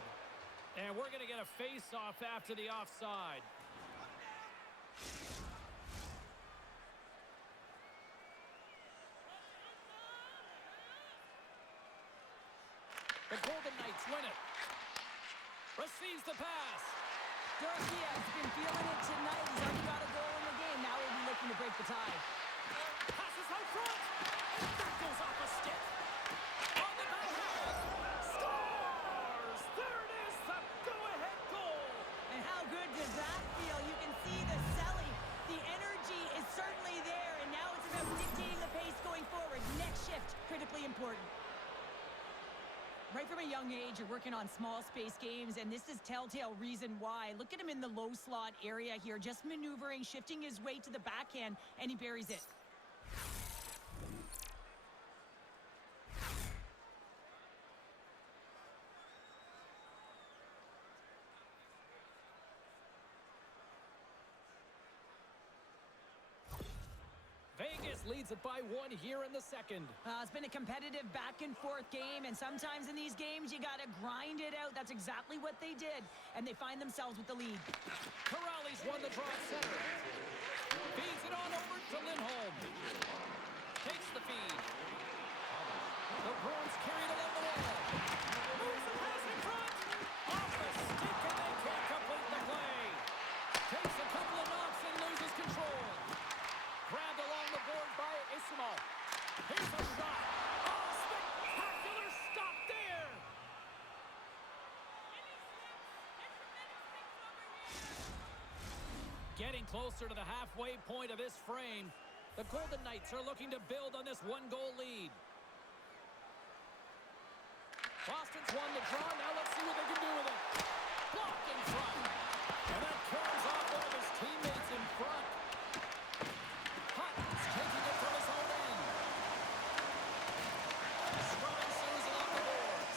And we're going to get a face-off after the offside. The Golden Knights win it. Receives the pass. Dorofeyev's been feeling it tonight. He's already got a goal in the game. Now he'll be looking to break the tie. Passes out front. That goes off a stick. On the backhand. Scores! There it is, the go-ahead goal. And how good does that feel? You can see the selling. The energy is certainly there, and now it's about dictating the pace going forward. Next shift, critically important. Right from a young age, you're working on small space games, and this is telltale reason why. Look at him in the low slot area here, just maneuvering, shifting his way to the backhand, and he buries it. Vegas leads it by 1 here in the second. It's been a competitive back-and-forth game, and sometimes in these games, you got to grind it out. That's exactly what they did, and they find themselves with the lead. Corrali's won the draw at center. Feeds it on over to Lindholm. Takes the feed. The Bruins carry it along the wall. Moves the pass in front. Off the stick, and they can't complete the play. Takes a couple of knocks and loses control. Grabbed along the board by Isamov. Getting closer to the halfway point of this frame. The Golden Knights are looking to build on this one-goal lead. Boston's won the draw. Now let's see what they can do with it. Block in front. And that carries off one of his teammates in front. Hutton's taking it from his own end. Strong saves along the boards.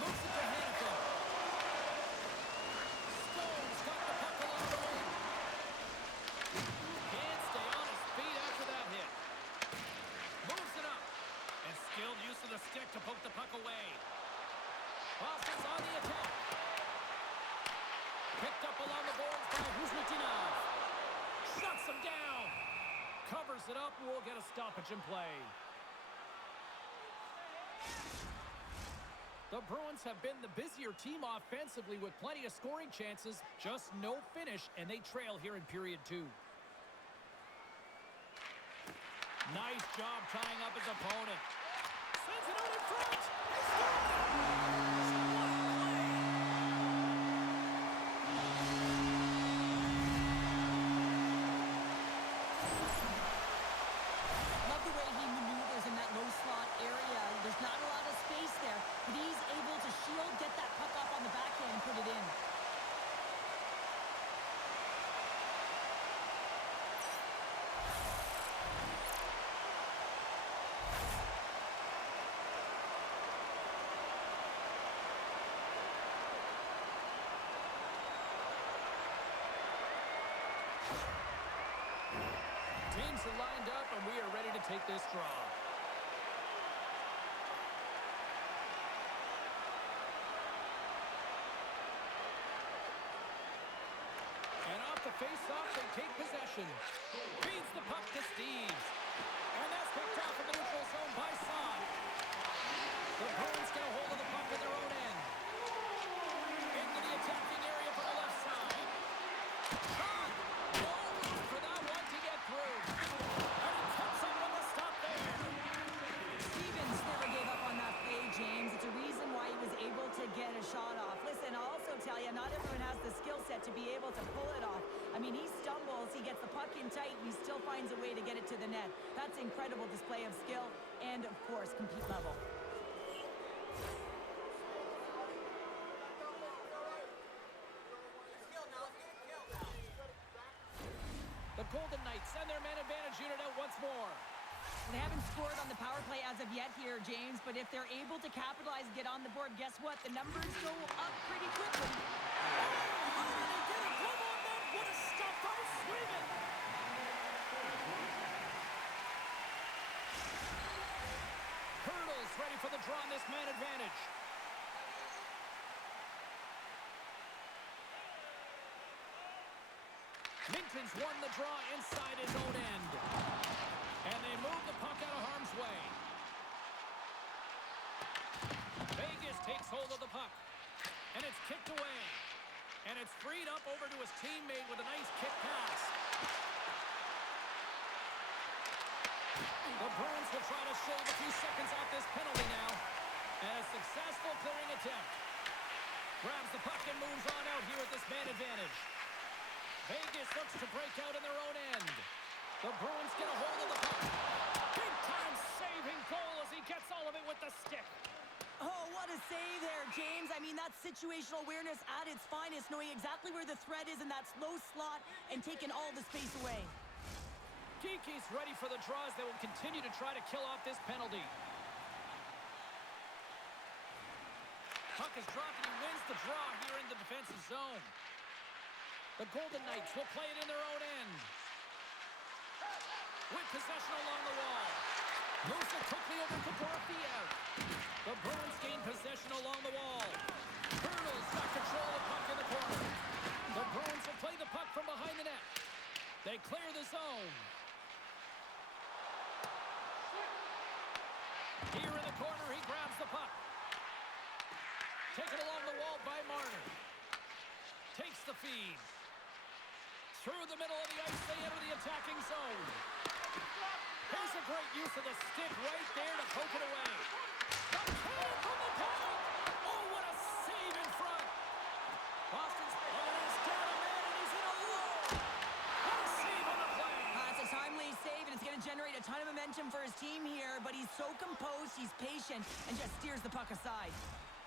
Moves it to Hannafin. Stone's got the puck along the wing. Can't stay on his feet after that hit. Moves it up. And skilled use of the stick to poke the puck away. Boston's on the attack. Picked up along the boards by Huznitinov. Shuts him down. Covers it up and we'll get a stoppage in play. The Bruins have been the busier team offensively with plenty of scoring chances. Just no finish, and they trail here in period 2. Nice job tying up his opponent. Sends it out in front. Love the way he maneuvers in that low slot area. There's not a lot of space there, but he's able to shield, get that puck off on the backhand, and put it in. Teams are lined up, and we are ready to take this draw. And off the face-off, they take possession. Feeds the puck to Steves. And that's picked off in the neutral zone by Saad. The Bruins get a hold of the puck in their own end. Into the attacking area from the left side. Saad! No room for that one to get through. And he cuts up with the stop there. Stevens never gave up on that play, James. It's a reason why he was able to get a shot off. Listen, I'll also tell you, not everyone has the skill set to be able to pull it off. I mean, he stumbles, he gets the puck in tight, and he still finds a way to get it to the net. That's incredible display of skill and, of course, compete level. The Golden Knights send their man advantage unit out once more. They haven't scored on the power play as of yet here, James, but if they're able to capitalize and get on the board, guess what? The numbers go up pretty quickly. What a stop by Sweden! Hurdles ready for the draw on this man advantage. Minton's won the draw inside his own end. And they move the puck out of harm's way. Vegas takes hold of the puck. And it's kicked away. And it's freed up over to his teammate with a nice kick pass. The Bruins will try to shave a few seconds off this penalty now. And a successful clearing attempt. Grabs the puck and moves on out here at this man advantage. Vegas looks to break out in their own end. The Bruins get a hold of the puck. Big-time saving goal as he gets all of it with the stick. Oh, what a save there, James. I mean, that's situational awareness at its finest, knowing exactly where the threat is in that slow slot and taking all the space away. Kiki's ready for the draws. They will continue to try to kill off this penalty. Puck is dropped and he wins the draw here in the defensive zone. The Golden Knights will play it in their own end. With possession along the wall. Moves it quickly over to Dorofiev. The Bruins gain possession along the wall. Hurdles got control of the puck in the corner. The Bruins will play the puck from behind the net. They clear the zone. Here in the corner, he grabs the puck. Taken along the wall by Marner. Takes the feed. Through the middle of the ice, they enter the attacking zone. Here's a great use of the stick right there to poke it away. The pull from the point. Oh, what a save in front. Boston's is down a man, and he's in alone. momentum for his team here, but he's so composed, he's patient, and just steers the puck aside.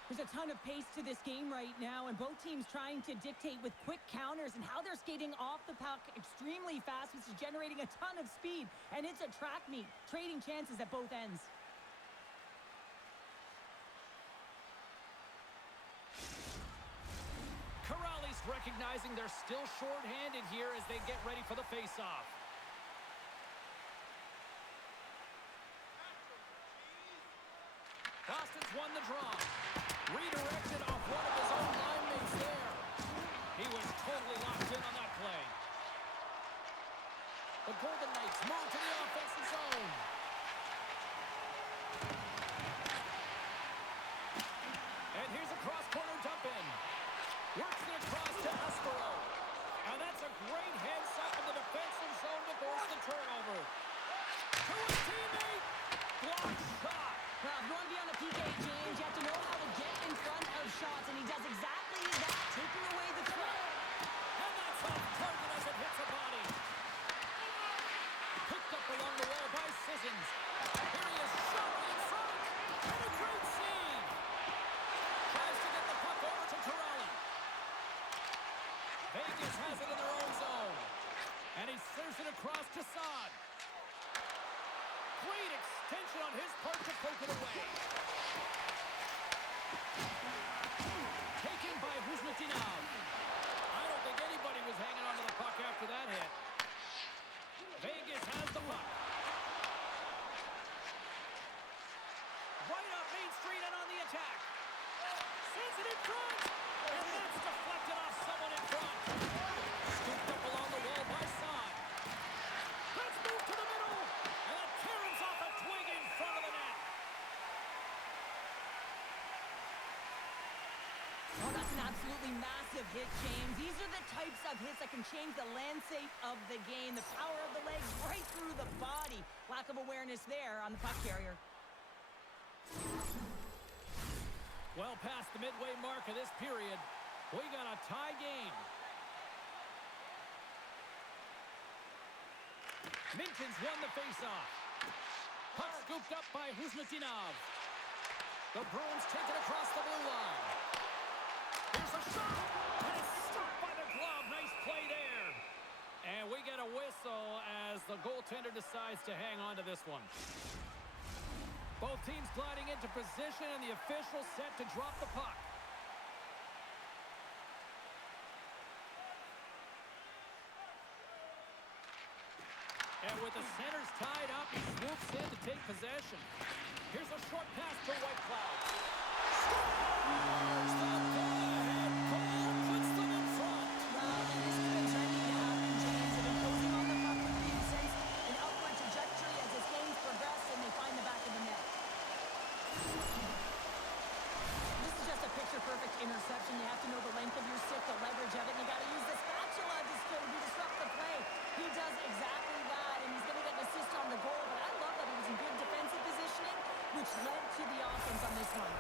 There's a ton of pace to this game right now, and both teams trying to dictate with quick counters and how they're skating off the puck extremely fast, which is generating a ton of speed. And it's a track meet, trading chances at both ends. Corrali's recognizing they're still short-handed here as they get ready for the face-off. Boston's won the draw. Redirected off one of his own line mates there. He was totally locked in on that play. The Golden Knights move to the offensive zone. And here's a cross-corner dump in. Works it across to Aspero. And that's a great heads-up in the defensive zone to force the turnover. To his teammate. Blocked shot. Well, if you want to be on the PK, James, you have to know how to get in front of shots, and he does exactly that, taking away the threat. And that's off target as it hits a body. Picked up along the wall by Sissons. Here he is, shot in front. And a great save. Tries to get the puck over to Corrali. Vegas has it in their own zone. And he serves it across to Saad. Great extension on his part to poke it away. Taken by Huzmatinov. I don't think anybody was hanging on to the puck after that hit. Vegas has the puck. Right up Main Street and on the attack. Sends it in front. And that's deflected off someone in front. Scooped up along the wall by Saad. Let's move to the middle. And that Karen's off a twig in front of the net. Oh, that's an absolutely massive hit, James. These are the types of hits that can change the landscape of the game. The power of the legs right through the body. Lack of awareness there on the puck carrier. Well past the midway mark of this period, we got a tie game. Minton's won the faceoff. Puck scooped up by Huzmatinov. The Bruins take it across the blue line. Here's a shot, and it's stopped by the glove. Nice play there. And we get a whistle as the goaltender decides to hang on to this one. Both teams gliding into position, and the official set to drop the puck. And with the centers tied up, he swoops in to take possession. Here's a short pass to White Cloud. Scores! The go-ahead goal puts them in front. Well, and this has been trending to happen, James. They've been closing on the puck with the sense an upward trajectory as this game's progressed, and they find the back of the net. This is just a picture-perfect interception. You have to know the length of your stick, the leverage of it, and you got to use the spatula to disrupt the play. He does exactly that, and he's going to get an assist on the goal, but I love that he was in good defensive positioning, which led to the offense on this one.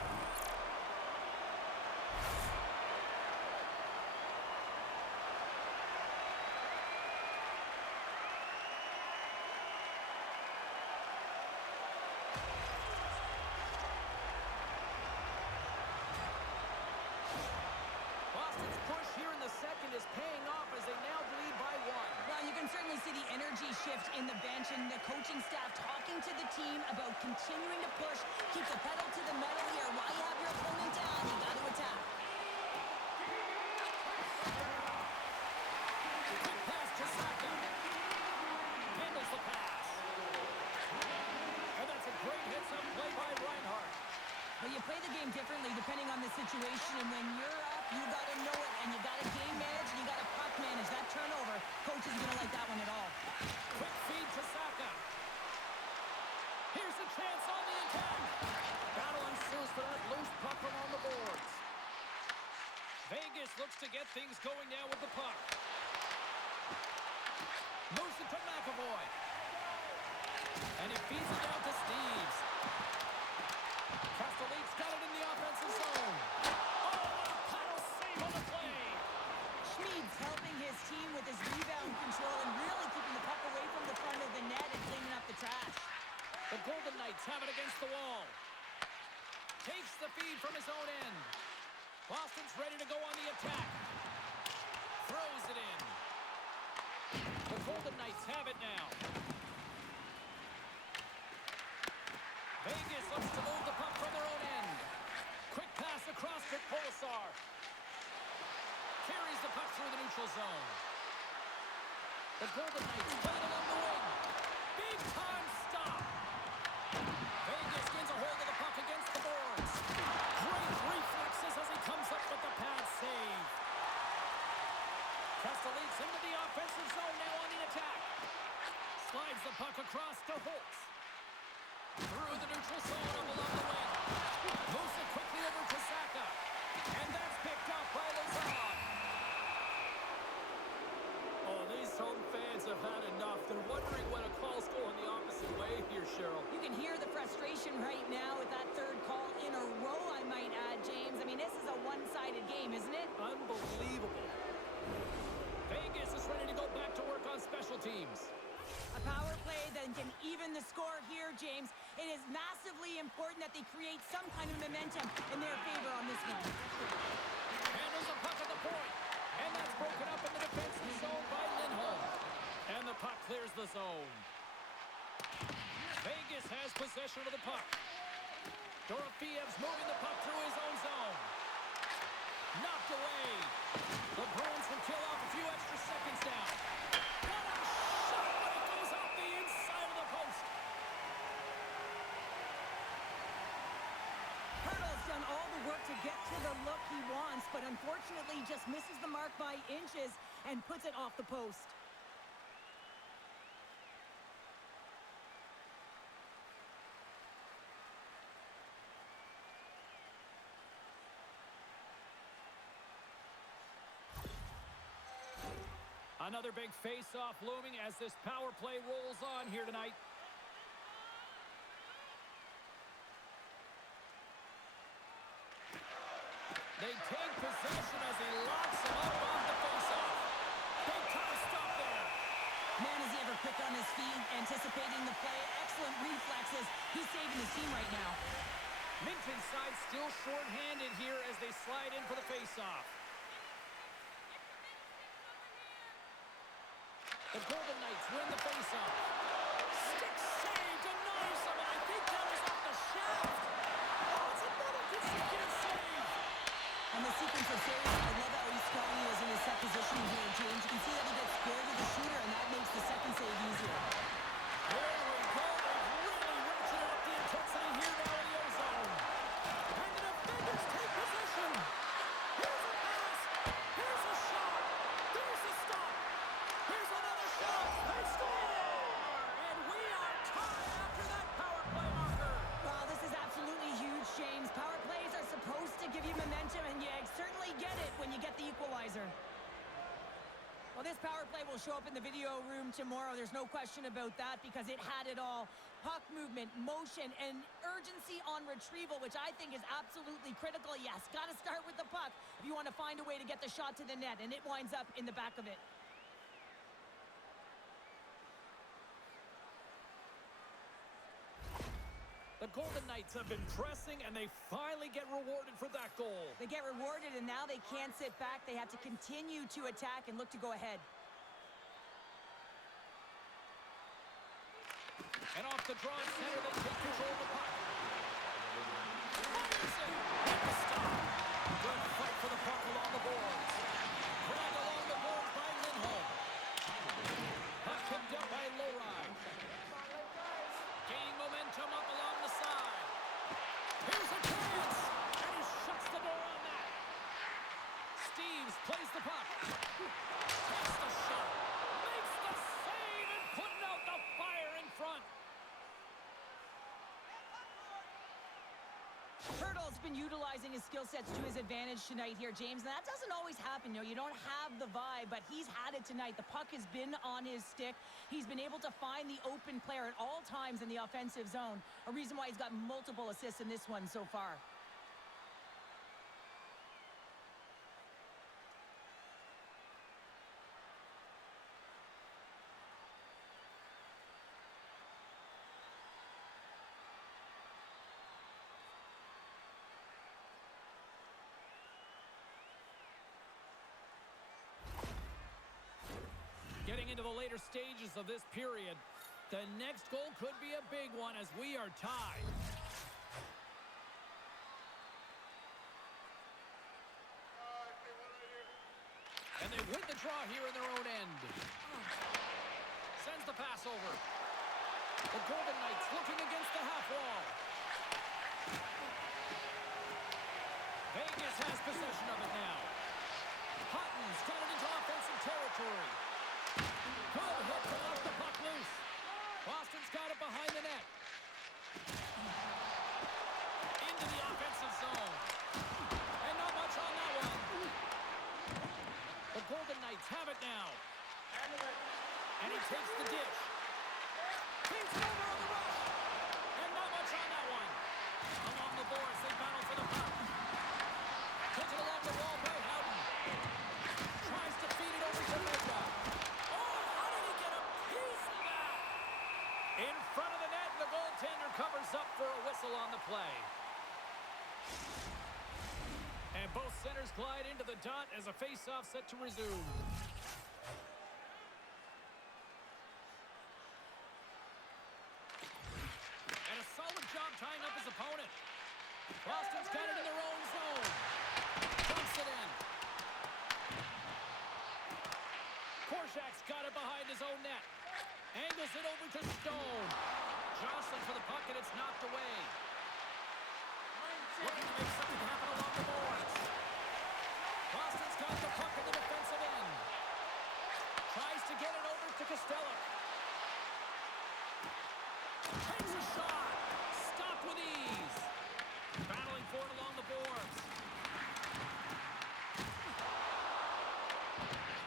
Boston's push here in the second is paying off as they now lead by one. Well, you can certainly see the energy shift in the bench and the coaching staff talking to the team about continuing to push, keep the pedal to the metal here. While you have your opponent down, you got to attack. Quick pass to Saka. Handles the pass. And that's a great hits-up play by Reinhart. Well, you play the game differently depending on the situation, and when you're up, you got to know it, and you got to game manage, and you got to puck manage. That turnover, coach isn't going to like that one at all. Quick feed to Saka. Here's a chance on the attack. Battle ensues for that loose puck from on the boards. Vegas looks to get things going now with the puck. Moves it to McAvoy. And he feeds it down to Steves. Castelline's got it in the offensive zone. Oh, what a paddle save on the play. Schmid's helping his team with his rebound control and really keeping the puck away from the front of the net and cleaning up the trash. against the wall. Takes the feed from his own end. Boston's ready to go on the attack. Throws it in. The Golden Knights have it now. Vegas looks to move the puck from their own end. Quick pass across to Polisar. Carries the puck through the neutral zone. The Golden Knights play it along the wing. Big time stop. Vegas gains a hold of the puck against the boards. Great reflexes as he comes up with the pad save. Castellites into the offensive zone now on the attack. Slides the puck across to Holtz. Through the neutral zone up along the wing. Moves it quickly over to Saka. And that's picked up by Lazard. Oh, these home fans have had enough. They're wondering when a call's going the opposite way here, Cheryl. You can hear the frustration right now with that third call in a row, I might add, James. I mean, this is a one-sided game, isn't it? Unbelievable. Vegas is ready to go back to work on special teams. A power play that can even the score here, James. It is massively important that they create some kind of momentum in their favor on this one. Handles the puck at the point. And that's broken up in the defensive zone by Lindholm. And the puck clears the zone. Vegas has possession of the puck. Dorofiev's moving the puck through his own zone. Knocked away. The Bruins will kill off a few extra seconds now. What a shot when it goes off the inside of the post. Hurdle's done all the work to get to the look he wants, but unfortunately just misses the mark by inches and puts it off the post. Another big face-off looming as this power play rolls on here tonight. They take possession as he locks him up on the face-off. Big time stop there. Man, is he ever quick on his feet, anticipating the play. Excellent reflexes. He's saving his team right now. Minton's side still short-handed here as they slide in for the face-off. The Golden Knights win the face-off. Stick save denies him, and I think that was off the shaft. Oh, it's another consecutive save. And the sequence of saves, I love how strong he is in his set position here, James. You can see that he gets squared with the shooter, and that makes the second save easier. There we go. They've really ratcheted up the intensity here now in the O-zone. And the defenders take possession. Here's a pass. Here's a shot. There's a stop. Here's another shot. They score! And we are tied after that power play marker. Wow, this is absolutely huge, James. Power plays are supposed to give you momentum, and you certainly get it when you get the equalizer. Well, this power play will show up in the video room tomorrow. There's no question about that because it had it all. Puck movement, motion, and urgency on retrieval, which I think is absolutely critical. Yes, got to start with the puck if you want to find a way to get the shot to the net, and it winds up in the back of it. The Golden Knights have been pressing, and they finally get rewarded for that goal. They get rewarded, and now they can't sit back. They have to continue to attack and look to go ahead. And off the draw center, they take control of the puck. Fires it! At the stop. Good fight for the puck along the boards. Dragged along the boards by Lindholm. Puck kicked up by Lowry. Gaining momentum up along the side. Here's a chance! And he shuts the door on that. Steves plays the puck. Takes the shot. Makes the save and putting out the fire in front. Hurdle's been utilizing his skill sets to his advantage tonight here, James. And that doesn't always happen. You know, you don't have the vibe, but he's had it tonight. The puck has been on his stick. He's been able to find the open player at all times in the offensive zone. A reason why he's got multiple assists in this one so far. Getting into the later stages of this period, the next goal could be a big one as we are tied. And they win the draw here in their own end. Sends the pass over. The Golden Knights looking against the half wall. Vegas has possession of it now. Hutton's got it into offensive territory. Good hit to knock the puck loose. Boston's got it behind the net. Into the offensive zone. And not much on that one. The Golden Knights have it now. And he takes the dish. He's over on the rush. And not much on that one. Along the boards, they battle for the puck. Takes it along the wall by Houghton. Tries to feed it over to Mega. Oh, how did he get a piece of that? In front of the net, and the goaltender covers up for a whistle on the play. And both centers glide into the dot as a face-off set to resume. And a solid job tying up his opponent. Boston's got it in their own zone. Dumps it in. Korshak's got it behind his own net. Angles it over to Stone. Johnson for the puck, and it's knocked away. Looking to make something happen along the boards. Boston's got the puck in the defensive end. Tries to get it over to Costello. Takes a shot. Stopped with ease. Battling for it along the boards.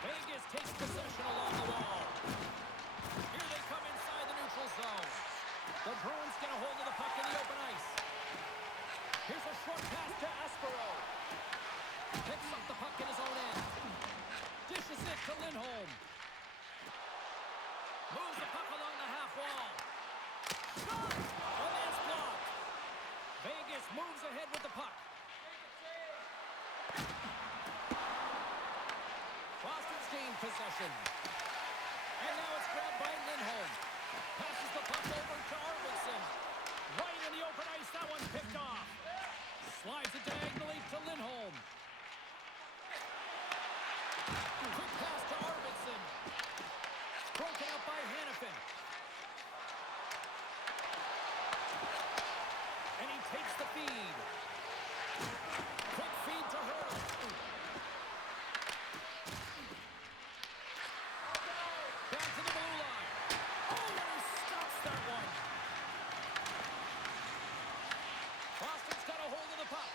Vegas takes possession along the wall. Here they come inside the neutral zone. The Bruins get a hold of the puck in the open ice. Here's a short pass to Aspero. Picks up the puck in his own end. Dishes it to Lindholm. Moves the puck along the half wall. Shot! And that's blocked. Vegas moves ahead with the puck. Boston's gained possession. And now it's grabbed by Lindholm. Passes the puck over to Arvidsson. Right in the open ice, that one's picked off. Slides it diagonally to Lindholm. Quick pass to Arvidsson. Broken up by Hannafin. And he takes the feed. Quick feed to Hurl. Back to the blue line. Oh, and he stops that one. Boston's got a hold of the puck.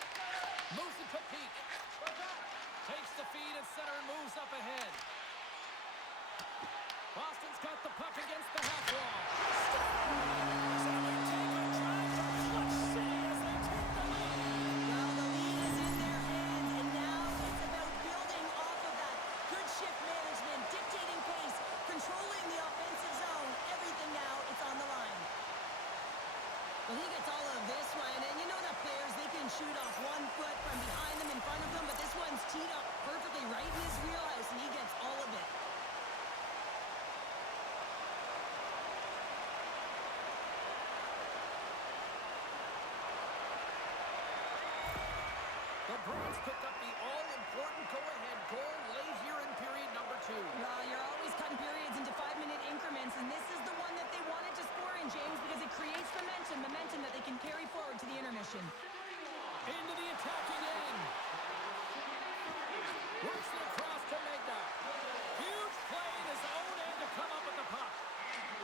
Moves it to Peak. Takes the feed at center and moves up ahead. Boston's got the puck against the half wall. So they take a drive from Clutch City as they take the lead. Well, the lead is in their hands, and now it's about building off of that. Good shift management, dictating pace, controlling the offensive zone. Everything now, it's on the line. Well, he gets all of this one, and you know the Bears, they can shoot off 1 foot from behind them, in front of them, but this one's teed up perfectly right in his wheelhouse, and he gets all of it. The Bruins pick up the all-important go-ahead goal late here in period number 2. Well, you're always cutting periods into 5-minute increments, and this is the one that they wanted to score in, James, because it creates momentum that they can carry forward to the intermission. Into the attacking end. Works it across to Megna. Huge play in his own end to come up with the puck.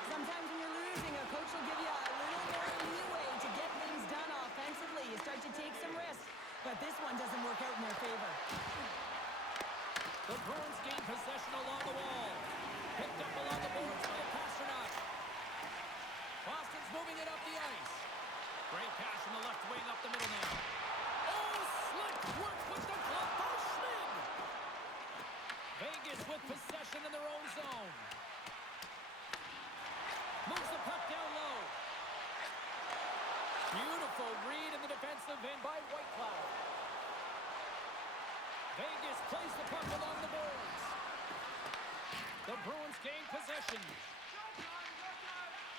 Sometimes when you're losing, a coach will give you a little more leeway to get things done offensively. You start to take some risks, but this one doesn't work out in their favor. The Bruins gain possession along the wall. Picked up along the boards by Pasternak. Boston's moving it up the ice. Great pass from the left wing up the middle now. Oh, slick work with the glove by Schmid. Vegas with possession in their own zone. Moves the puck down low. Beautiful read in the defensive end by Whitecloud. Vegas plays the puck along the boards. The Bruins gain possession.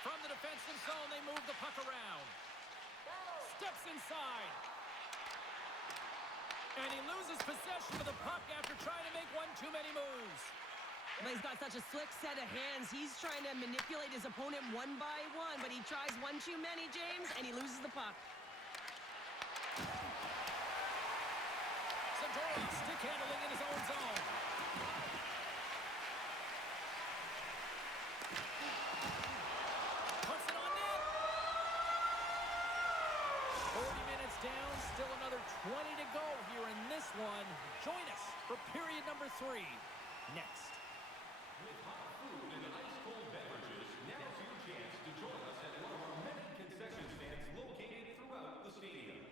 From the defensive zone, they move the puck around. Steps inside. And he loses possession of the puck after trying to make one too many moves. But he's got such a slick set of hands. He's trying to manipulate his opponent one by one, but he tries one too many, James, and he loses the puck. Zadorov stick handling in his own zone. Puts it on net. 40 minutes down, still another 20 to go here in this one. Join us for period number 3 next. With hot food and ice-cold beverages, now's your chance to join us at one of our many concession stands located throughout the stadium.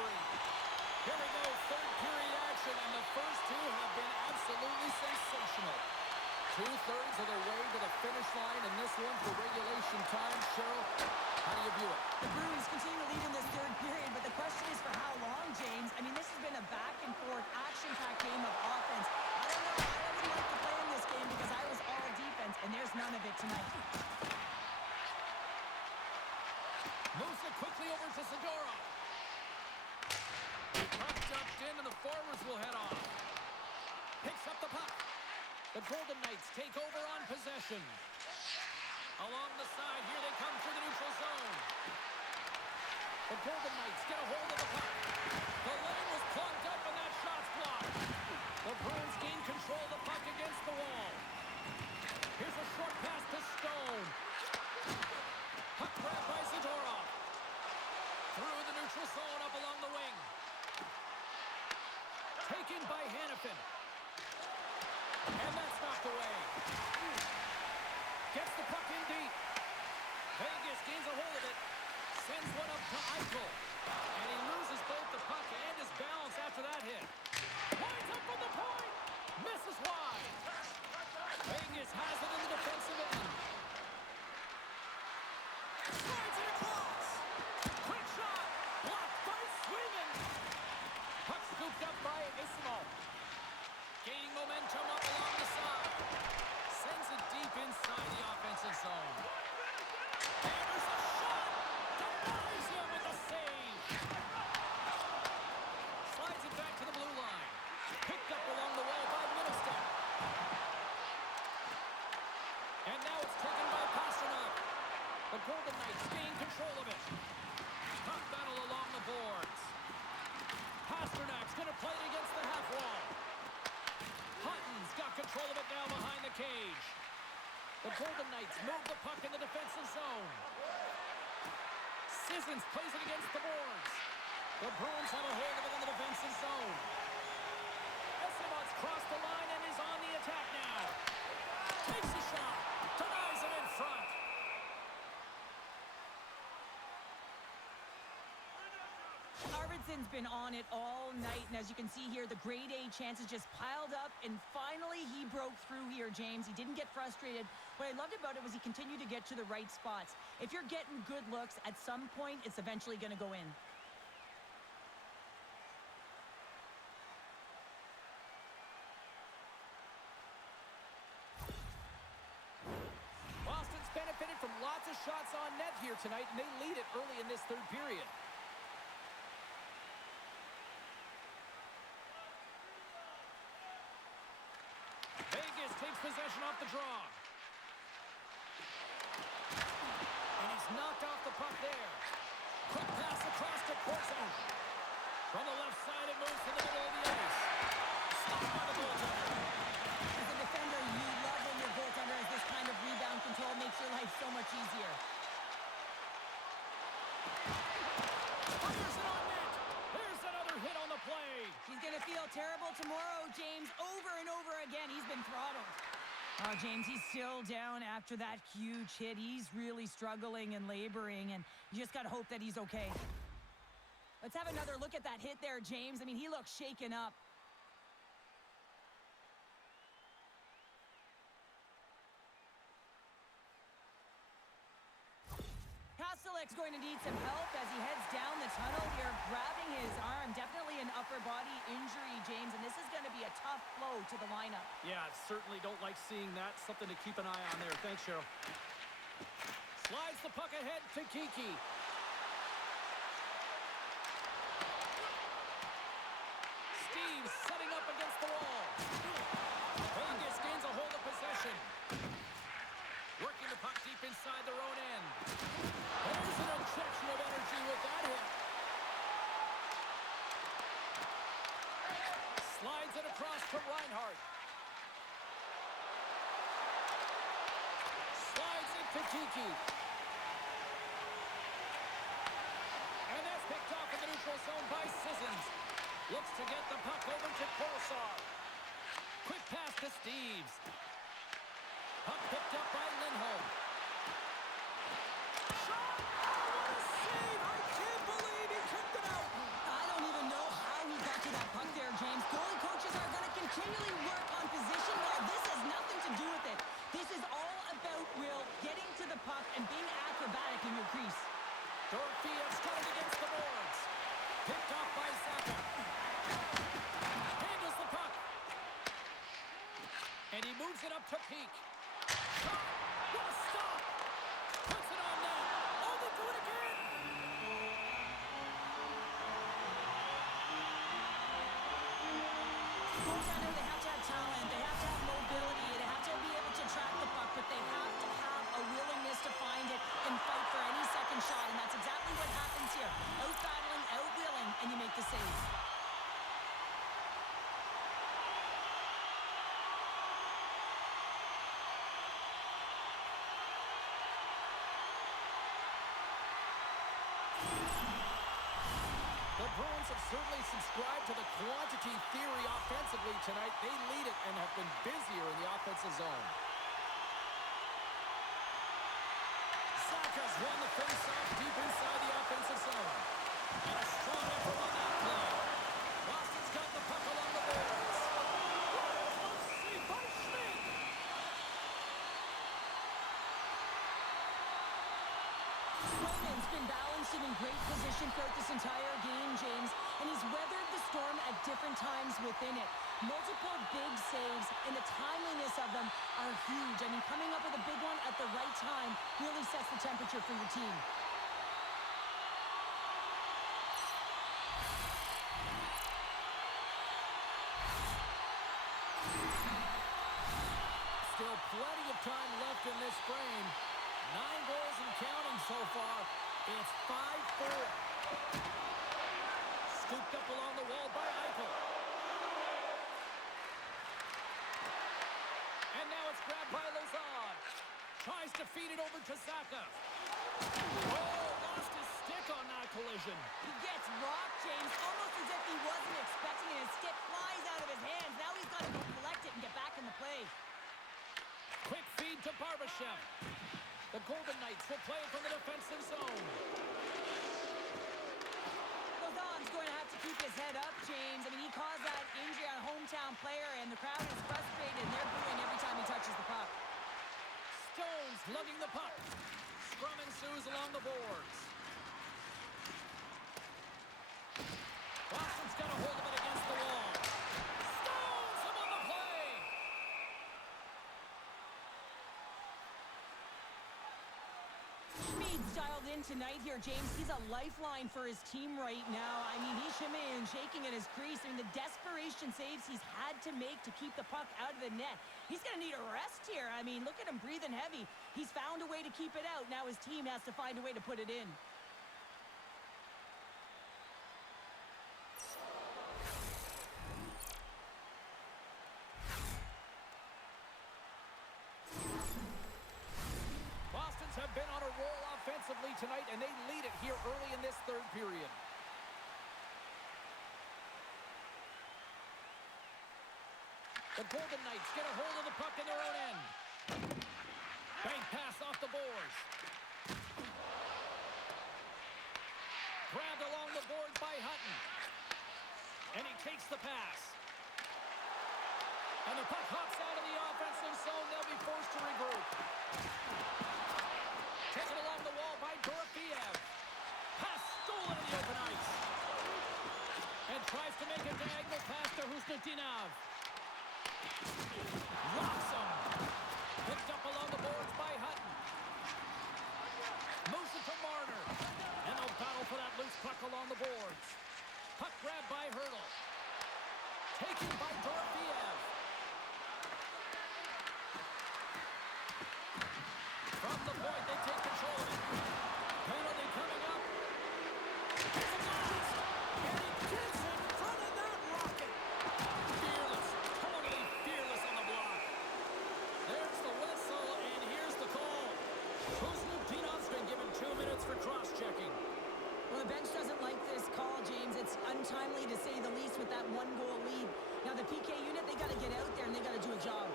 delivery. Here we go, third period action, and the first two have been absolutely sensational. Two-thirds of the way to the finish line in this one for regulation time. Cheryl, how do you view it? The Bruins continue to lead in this third period, but the question is for how long, James? I mean, this has been a back-and-forth, action-packed game of offense. I don't know. I wouldn't like to play in this game because I was all defense, and there's none of it tonight. Moves it quickly over to Zadorov. Puck dumped in, and the forwards will head off. Picks up the puck. The Golden Knights take over on possession. Along the side, here they come through the neutral zone. The Golden Knights get a hold of the puck. The lane was plugged up, and that shot's blocked. The Bruins gain control of the puck against the wall. Here's a short pass to Stone. Puck grab by Zadorov. Through the neutral zone, up along the wing. Taken by Hannafin. And that's knocked away. Gets the puck in deep. Vegas gains a hold of it. Sends one up to Eichel. And he loses both the puck and his balance after that hit. Winds up from the point. Misses wide. Vegas has it in the defensive end. Slides it across. Quick shot. Blocked by Sweden. Puck scooped up by Isimov. Gaining momentum up along the side. Sends it deep inside the offensive zone. And there's a shot. Denies him with a save. Slides it back to the blue line. Picked up along the wall by Middlestat. And now it's taken by Pasternak. The Golden Knights gain control of it. Tough battle along the boards. Pasternak's going to play it against the half wall. Hutton's got control of it now behind the cage. The Golden Knights move the puck in the defensive zone. Sissons plays it against the boards. The Bruins have a hold of it in the defensive zone. Esimov's crossed the line and is on the attack now. Takes the shot. Denies it in front. Arvidsson's been on it all night, and as you can see here, the grade A chances just piled up, and finally he broke through here, James. He didn't get frustrated. What I loved about it was he continued to get to the right spots. If you're getting good looks, at some point, it's eventually going to go in. Boston's benefited from lots of shots on net here tonight, and they lead it early in this third period. Vegas takes possession off the draw. And he's knocked off the puck there. Quick pass across to Corso. From the left side, it moves to the middle of the ice. Stopped by the goaltender. As a defender, you love when your goaltender has this kind of rebound control. Makes your life so much easier. Fires it on net. There's another hit on the play. He's going to feel terrible tomorrow, James. Over and over again, he's been throttled. Oh, James, he's still down after that huge hit. He's really struggling and laboring, and you just got to hope that he's okay. Let's have another look at that hit there, James. I mean, he looks shaken up. Kastelik's going to need some help as he heads down the tunnel here, grabbing his arm. Definitely an upper body injury, James, and this is going to be a tough blow to the lineup. Yeah, certainly don't like seeing that. Something to keep an eye on there. Thanks, Cheryl. Slides the puck ahead to Kiki. Steve's setting up against the wall. Vegas gains a hold of possession. Working the puck deep inside their own end. There's an injection of energy with that hit. Slides it across to Reinhart. Slides it to Kiki. And that's picked off in the neutral zone by Sissons. Looks to get the puck over to Korosar. Quick pass to Steves. Puck picked up by Lindholm. Shot! Oh, what a save! I can't believe he kicked it out! I don't goaltender, they have to have talent, they have to have mobility, they have to be able to track the puck, but they have to have a willingness to find it and fight for any second shot, and that's exactly what happens here. Out-battling, out-willing, and you make the save. The Bruins have certainly subscribed to the quantity theory offensively tonight. They lead it and have been busier in the offensive zone. Saka's won the face-off deep inside the offensive zone. And a strong effort on that play. Boston's got the puck along the boards. Let's see by Schmidt. Swayman's been balanced and in great position throughout this entire game, James, and he's weathered the storm at different times within it. Multiple big saves, and the timeliness of them are huge. I mean, coming up with a big one at the right time really sets the temperature for your team. Still plenty of time left in this frame. 9 goals and counting so far. It's 5-4. Scooped up along the wall by Eichel. And now it's grabbed by Lazard. Tries to feed it over to Saka. Oh, lost his stick on that collision. He gets rocked, James, almost as if he wasn't expecting it. His stick flies out of his hands. Now he's got to go collect it and get back in the play. Quick feed to Barbashev. The Golden Knights will play it from the defensive zone. Lozon's going to have to keep his head up, James. I mean, he caused that injury on a hometown player, and the crowd is frustrated, and they're booing every time he touches the puck. Stones lugging the puck. Scrum ensues along the boards. Boston's got a hold of it against the wall. Stones him on the play. Schmid's dialed in tonight here, James. He's a lifeline for his team right now. I mean, he's shimmying and shaking at his crease. I mean, the desperation saves he's had to make to keep the puck out of the net. He's going to need a rest here. I mean, look at him breathing heavy. He's found a way to keep it out. Now his team has to find a way to put it in. Boston's have been on a roll offensively tonight, and they lead it here early in this third period. The Golden Knights get a hold of the puck in their own end. Bank pass off the boards. Grabbed along the boards by Hutton. And he takes the pass. And the puck hops out of the offensive zone. They'll be forced to regroup. Taken along the wall by Dorofeev. Pass stolen in the open ice. And tries to make a diagonal pass to Husnutinov. Rocks him. Picked up along the boards by Hutton. Moves it to Marner. And they'll battle for that loose puck along the boards. Puck grabbed by Hurdle. Taken by Dorofeev. From the point, they take control of it. Penalty coming up. It's a blast. And he gets in front of that rocket. Fearless. Totally fearless on the block. There's the whistle, and here's the call. Husnutinov's been given 2 minutes for cross-checking. Well, the bench doesn't like this call, James. It's untimely to say the least with that 1-goal lead. Now, the PK unit, they got to get out there and they got to do a job.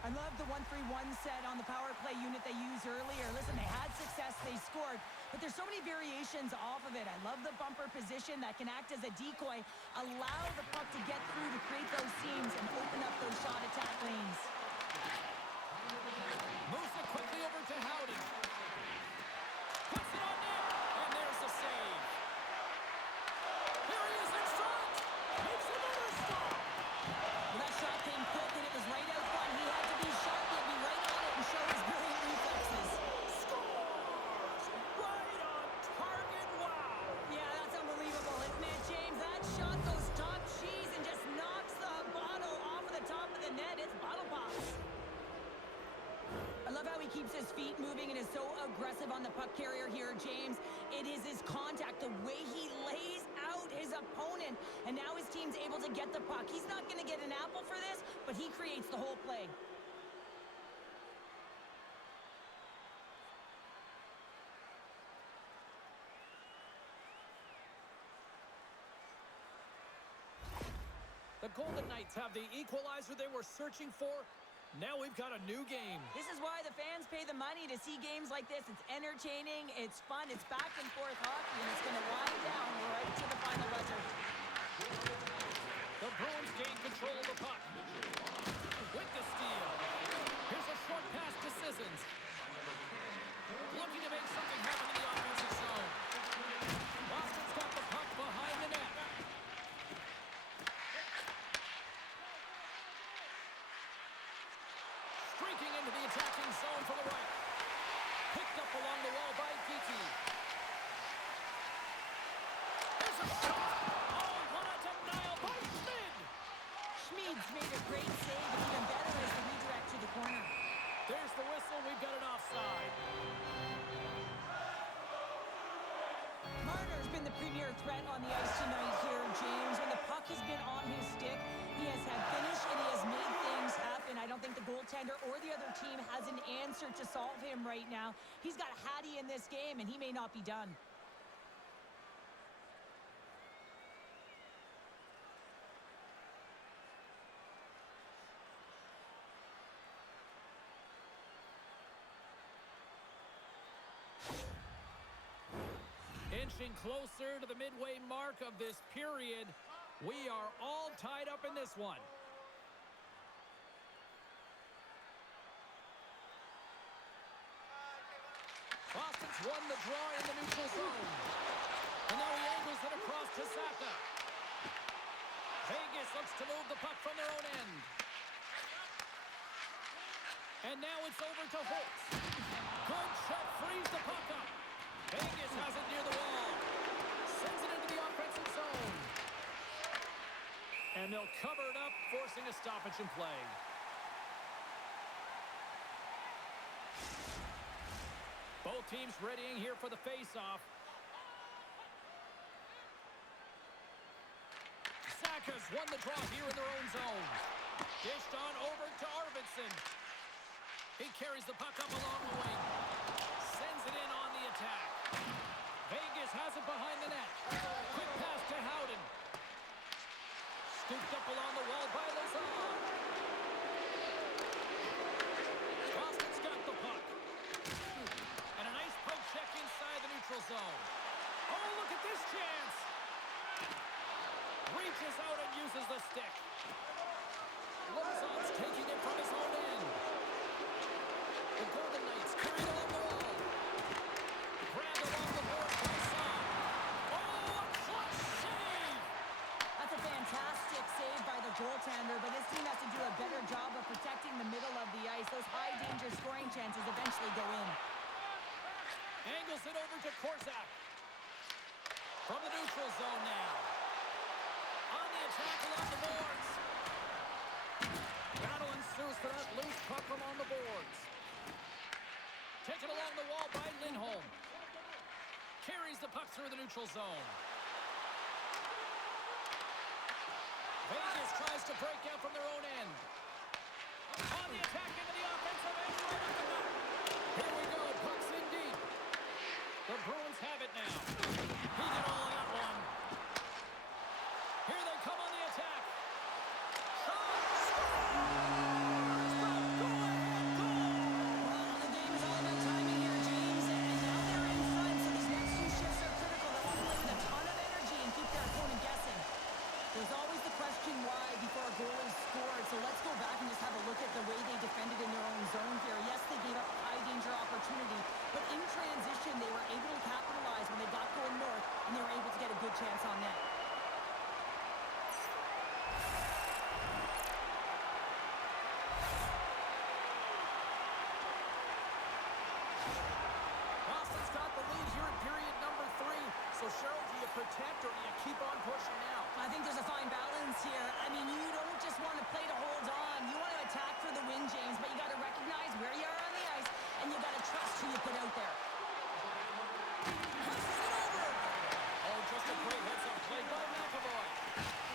I love the 1-3-1 set on the power play unit they used earlier. Listen, they had success, they scored, but there's so many variations off of it. I love the bumper position that can act as a decoy, allow the puck to get through to create those seams and open up those shot attack lanes. Moves it quickly over to Howden. Puts it on net, and there's the save. Here he is in front. Makes another stop. Well, that shot came quick, and it was right out front. He had to be sharp, he'd be right on it and show his brilliant reflexes. Scores! moving and is so aggressive on the puck carrier here, James. It is his contact, the way he lays out his opponent, and now his team's able to get the puck. He's not going to get an apple for this, but he creates the whole play. The Golden Knights have the equalizer they were searching for. Now we've got a new game. This is why the fans pay the money to see games like this. It's entertaining, it's fun, it's back and forth hockey, and it's going to wind down right to the final buzzer. The Bruins gain control of the puck. With the steal. Here's a short pass to Sissons. Looking to make something happen in the offensive zone. Boston's got the puck behind the net. Streaking into the attacking zone for the right. Picked up along the wall by Geeky. There's a shot. Oh, what a denial by Schmid. Schmid's made a great save, and even better is the redirect to the corner. There's the whistle. We've got an offside. Marner's been the premier threat on the ice tonight here, James. When the puck has been on his stick, he has had finish and he has made things happen. I don't think the goaltender or the other team has an answer to solve him right now. He's got Hattie in this game, and he may not be done. Inching closer to the midway mark of this period. We are all tied up in this one. Boston's won the draw in the neutral zone. And now he angles it across to Saka. Vegas looks to move the puck from their own end. And now it's over to Holtz. Good shot, frees the puck up. Vegas has it near the wall. Sends it into the offensive zone. And they'll cover it up, forcing a stoppage in play. Both teams readying here for the face-off. Saka's won the draw here in their own zone. Dished on over to Arvidsson. He carries the puck up along the wing. Sends it in on the attack. Vegas has it behind the net. Quick pass to Howden. Scooped up along the wall by Lazar. Boston's got the puck. And a nice poke check inside the neutral zone. Oh, look at this chance. Reaches out and uses the stick. Lozon's taking it from his own end. The Golden Knights carried along the wall. Grabbed along the board by Son. Oh, a clutch save! That's a fantastic save by the goaltender, but his team has to do a better job of protecting the middle of the ice. Those high-danger scoring chances eventually go in. Angles it over to Korczak. From the neutral zone now. On the attack along the boards. Battle ensues for that loose puck along the boards. Taken along the wall by Lindholm. Carries the puck through the neutral zone. Vegas tries to break out from their own end. On the attack into the offensive end. Right at the net. Here we go. Puck's in deep. The Bruins have it now. He did all of that one. Here they come on the attack. Shot! Well, the game is all about timing here, James, and now they're in front, so these next two shifts are critical. They want to play with a ton of energy and keep their opponent guessing. There's always the question why before a goal is scored, so let's go back and just have a look at the way they defended in their own zone here. Yes, they gave up a high-danger opportunity, but in transition, they were able to capitalize when they got going north, and they were able to get a good chance on net. Boston's got the lead here in period number 3. So, Cheryl, do you protect or do you keep on pushing now? I think there's a fine balance here. I mean, you don't just want to play to hold on. You want to attack for the win, James, but you got to recognize where you are on the ice and you got to trust who you put out there. Passes it over. Oh, just a great heads-up play by McAvoy.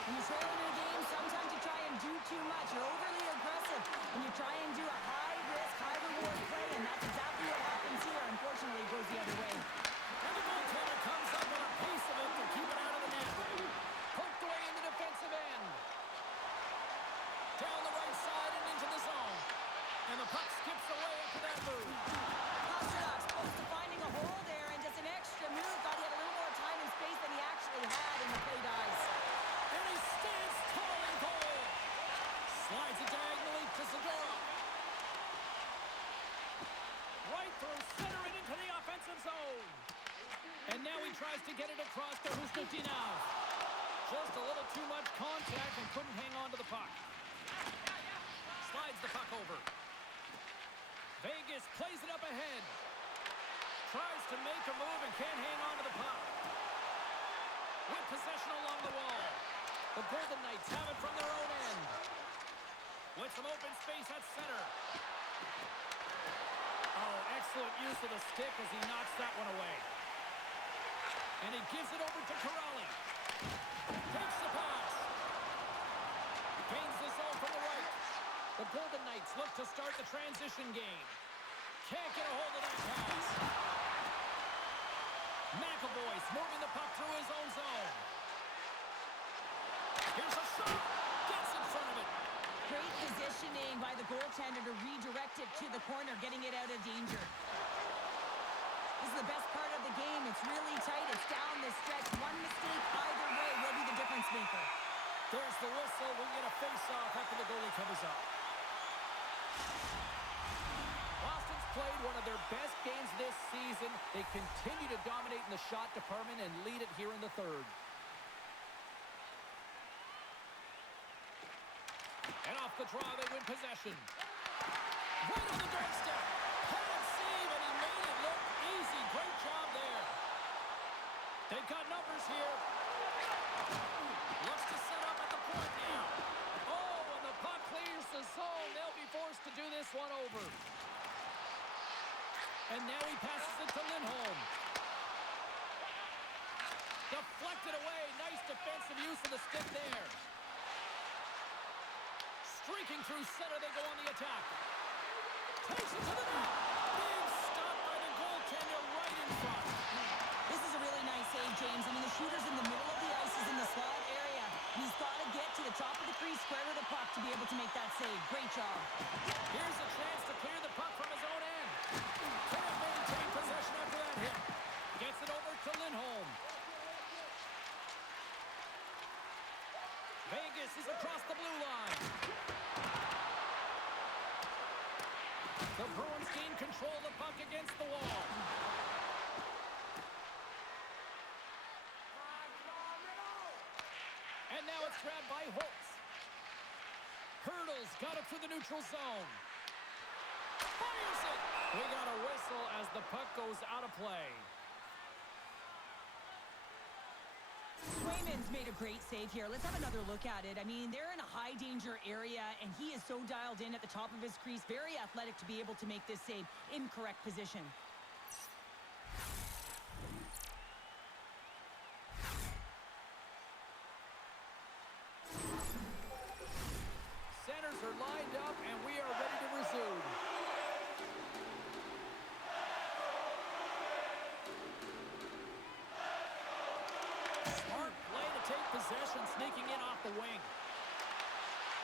When you're trailing your game, sometimes you try and do too much. You're overly aggressive, and you try and do a high-risk, high-reward play, and that's exactly what happens here. Unfortunately, it goes the other way. And the goaltender comes up with a piece of it to keep it out of the net. Poked away in the defensive end. Down the right side and into the zone. And the puck skips away after that move. Pasternak's close to finding a hole there, and just an extra move. Thought he had a little more time and space than he actually had, and the play dies. And he stands tall in goal. Slides it diagonally to Zadorov. Right through center and into the offensive zone. And now he tries to get it across to Husnutinov. Just a little too much contact and couldn't hang on to the puck. Slides the puck over. Vegas plays it up ahead. Tries to make a move and can't hang on to the puck. With possession along the wall. The Golden Knights have it from their own end. With some open space at center. Oh, excellent use of the stick as he knocks that one away. And he gives it over to Corrali. Takes the pass. Gains the zone from the right. The Golden Knights look to start the transition game. Can't get a hold of that pass. McAvoy's moving the puck through his own zone. Here's a shot. Gets in front of it. Great positioning by the goaltender to redirect it to the corner, getting it out of danger. This is the best part of the game. It's really tight. It's down the stretch. One mistake either way will be the difference maker. There's the whistle. We'll get a face-off after the goalie covers up. Boston's played one of their best games this season. They continue to dominate in the shot department and lead it here in the third. And off the draw, they win possession. Right on the doorstep. Hard save, and he made it look easy. Great job there. They've got numbers here. Looks to set up at the point now. Oh, and the puck clears the zone. They'll be forced to do this one over. And now he passes it to Lindholm. Deflected away. Nice defensive use of the stick there. Streaking through center, they go on the attack. Takes it to the net. Big stop by the goaltender right in front. This is a really nice save, James. I mean, the shooter's in the middle of the ice. He's in the slot area. He's got to get to the top of the crease, square with the puck to be able to make that save. Great job. Here's a chance to clear the puck from his own end. Can't maintain possession after that hit. Gets it over to Lindholm. Vegas is across the blue line. The Bruins gain control of the puck against the wall. And now it's grabbed by Holtz. Hurdles got it through the neutral zone. Fires it! We got a whistle as the puck goes out of play. Swayman's made a great save here. Let's have another look at it. I mean, they're in a high-danger area, and he is so dialed in at the top of his crease. Very athletic to be able to make this save in correct position. Centers are lined up, and we are ready to resume. Smart play to take possession, sneaking in off the wing.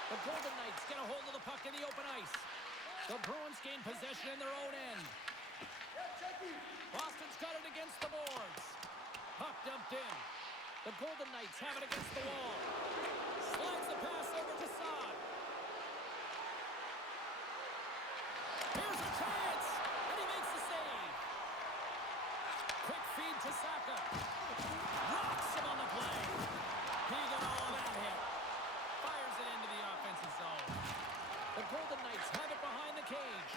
The Golden Knights get a hold of the puck in the open ice. The Bruins gain possession in their own end. Boston's got it against the boards. Puck dumped in. The Golden Knights have it against the wall. Slides the pass over to Saad. Here's a chance, and he makes the save. Quick feed to Saka. Rocks him on the play. He got all of that hit. Fires it into the offensive zone. The Golden Knights have it behind the cage.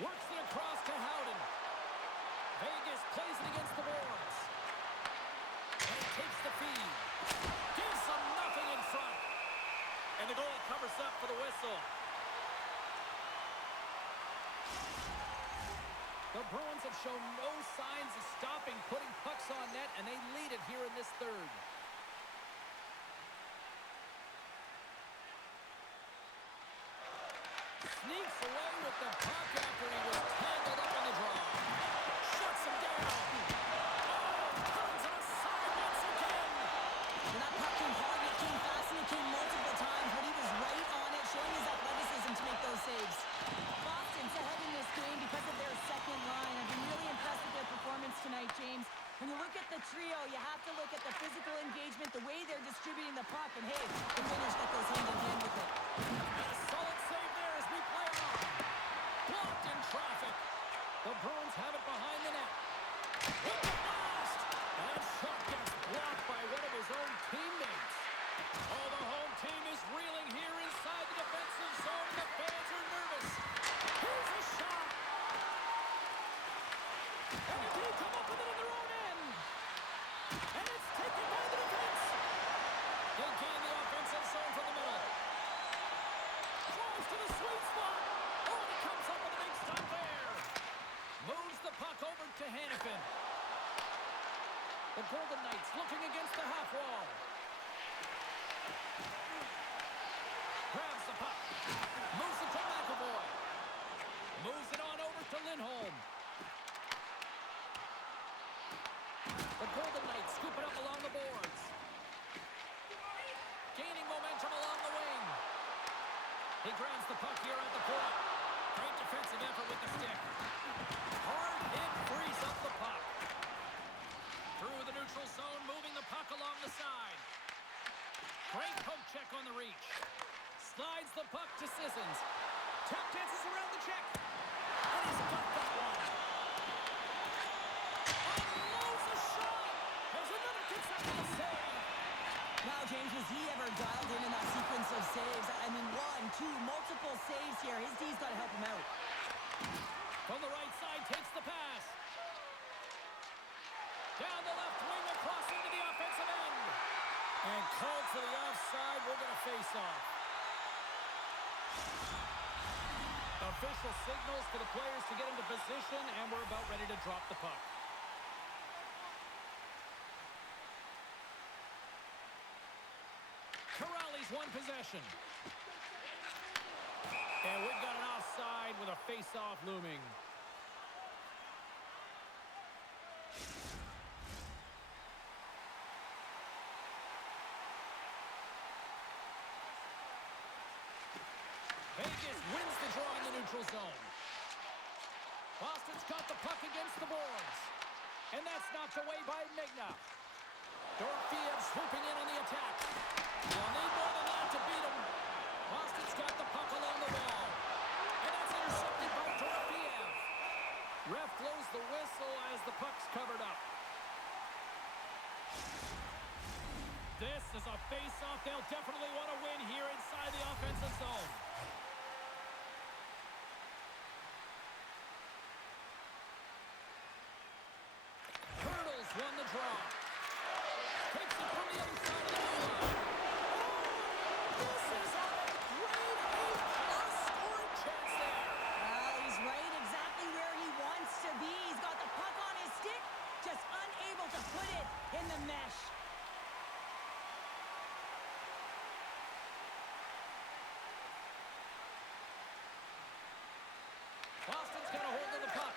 Works it across to Howden. Vegas plays it against the boards. And takes the feed. Gives them nothing in front. And the goalie covers up for the whistle. Bruins have shown no signs of stopping putting pucks on net, and they lead it here in this third. Sneaks away with the puck after he was tangled up in the draw. Shuts him down. Oh, turns it aside once again. And that puck came hard, and it came fast, and it came multiple times, but he was right on it, showing his athleticism to make those saves. Boston's ahead in this game because of their second line. I've been really impressed with their performance tonight, James. When you look at the trio, you have to look at the physical engagement, the way they're distributing the puck, and hey, the finish that goes hand in hand with it. And a solid save there as we play on. Blocked in traffic. The Bruins have it behind the net. With the blast! And shot gets blocked by one of his own teammates. Oh, the home team is reeling here inside the defensive zone. The fans are nervous. Here's a shot. And they do come up with it in their own end. And it's taken by the defense. They gain the offensive zone from the middle. Drives to the sweet spot. Oh, and he comes up with a big stop there. Moves the puck over to Hannafin. The Golden Knights looking against the half wall. Grabs the puck. Moves it to McAvoy. Moves it on over to Lindholm. The Golden Knights scoop it up along the boards. Gaining momentum along the wing. He grabs the puck here at the point. Great defensive effort with the stick. Hard hit frees up the puck. Through the neutral zone, moving the puck along the side. Great poke check on the reach. Slides the puck to Sissons. Tap dances around the check. And he's got that one. Unloads a shot. There's another consecutive save. Wow, James, was he ever dialed in that sequence of saves? I mean, one, two, multiple saves here. His D's got to help him out. From the right side, takes the pass. Down the left wing, across into the offensive end. And called for the offside. We're going to face off. Official signals for the players to get into position, and we're about ready to drop the puck. Corrales won possession. And we've got an offside with a face-off looming. Vegas wins the draw in the neutral zone. Boston's got the puck against the boards. And that's knocked away by Megna. Dorofeev swooping in on the attack. They'll need more than that to beat him. Boston's got the puck along the wall. And that's intercepted by Dorofeev. Ref blows the whistle as the puck's covered up. This is a face-off they'll definitely want to win here inside the offensive zone. Hurdles won the draw. Takes it from the other side of the line. This is a grade A-plus scoring chance there. Well, he's right exactly where he wants to be. He's got the puck on his stick, just unable to put it in the mesh. Boston's got a hold of the puck.